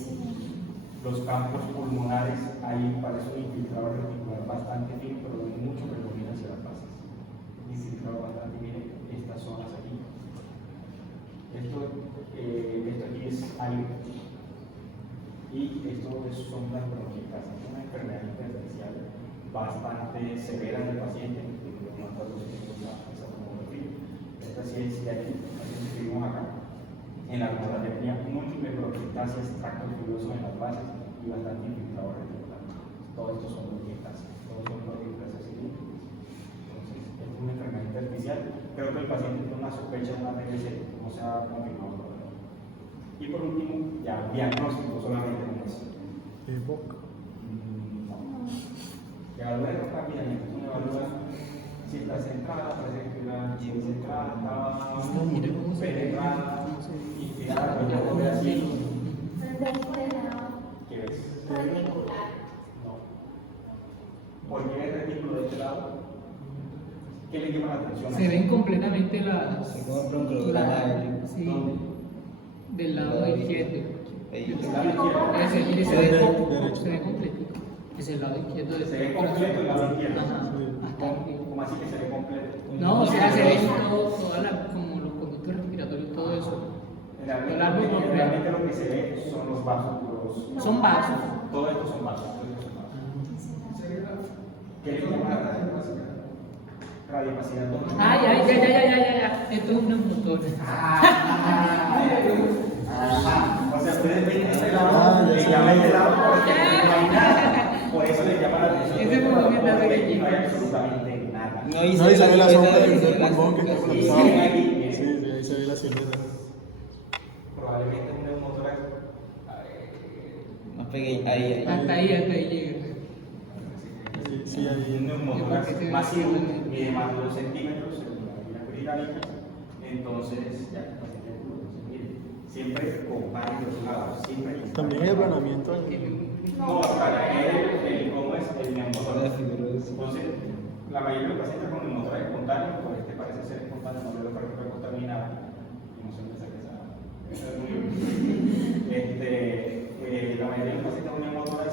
Los campos pulmonares, ahí parece un infiltrado reticular bastante fino, pero mucho predomina hacia las bases. es algo. Y esto son las bronquitas, es una enfermedad intersticial bastante severa en el paciente, que no está asociado a esa tomografía. Esta sí es de aquí, así escribimos acá. En la almohademia, múltiples bronquiectasias, tracto fibroso en las bases y bastante infiltrado reticular. Todos estos son bronquiectasias, todos son bronquiectasias cilíndricas. Entonces, es una enfermedad intersticial. Creo que el paciente tiene una sospecha de una TBC, no se ha confirmado todavía. Y por último, ya diagnóstico solamente con eso. Época. No. Evaluar rápidamente, uno evalúa si está centrada, parece que la centrada, está penetrada, inspirada, pero ya volver así. ¿Qué ves? No. ¿Por qué el retículo de este lado? ¿Qué le llama la atención? Se ven completamente las. Se come broncograma. Sí, del lado izquierdo. Ahí. El lado izquierdo. Ese se ve completito. Es el lado izquierdo de Se ve completo el lado izquierdo. Ajá, hasta arriba. ¿Cómo así que se ve completo? No, o sea, se ven como los conductos respiratorios, todo eso. Realmente lo que se ve son los vasos. Son vasos. Todo esto son vasos. ¿Qué le llama la atención? Radiopacidad. Ya. Esto es un neumotor. O sea, ustedes ven este lado, le llaman este lado porque no hay nada. Por eso le llama la atención. Ese pulmón está Porque pequeñito. no hay absolutamente nada. No, No, y se ve la sombra del silueta pulmón que está Sí, colapsado. sí, aquí. Sí, ahí se ve la silueta. Probablemente un neumotórax. más pequeño. Ahí. Hasta ahí llega. Sí, ahí. Un neumotórax masivo, mide más de 2 centímetros según las guías británicas. Entonces, ya, el paciente mire, siempre compare los lados, siempre. También hay aplanamiento No, para el cómo es el neumotórax. Entonces, la mayoría de los pacientes con neumotórax espontáneo, pues este parece ser espontáneo, no veo para que contaminado. Y no sé dónde saqué esa la mayoría de los pacientes con neumotórax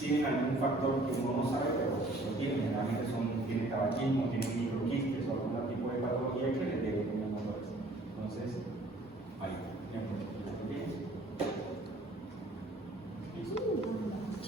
tienen algún factor que uno no sabe, pero lo tienen. Generalmente tienen tabaquismo, tienen microquistes o algún tipo de patología que les debe un neumotórax. Entonces,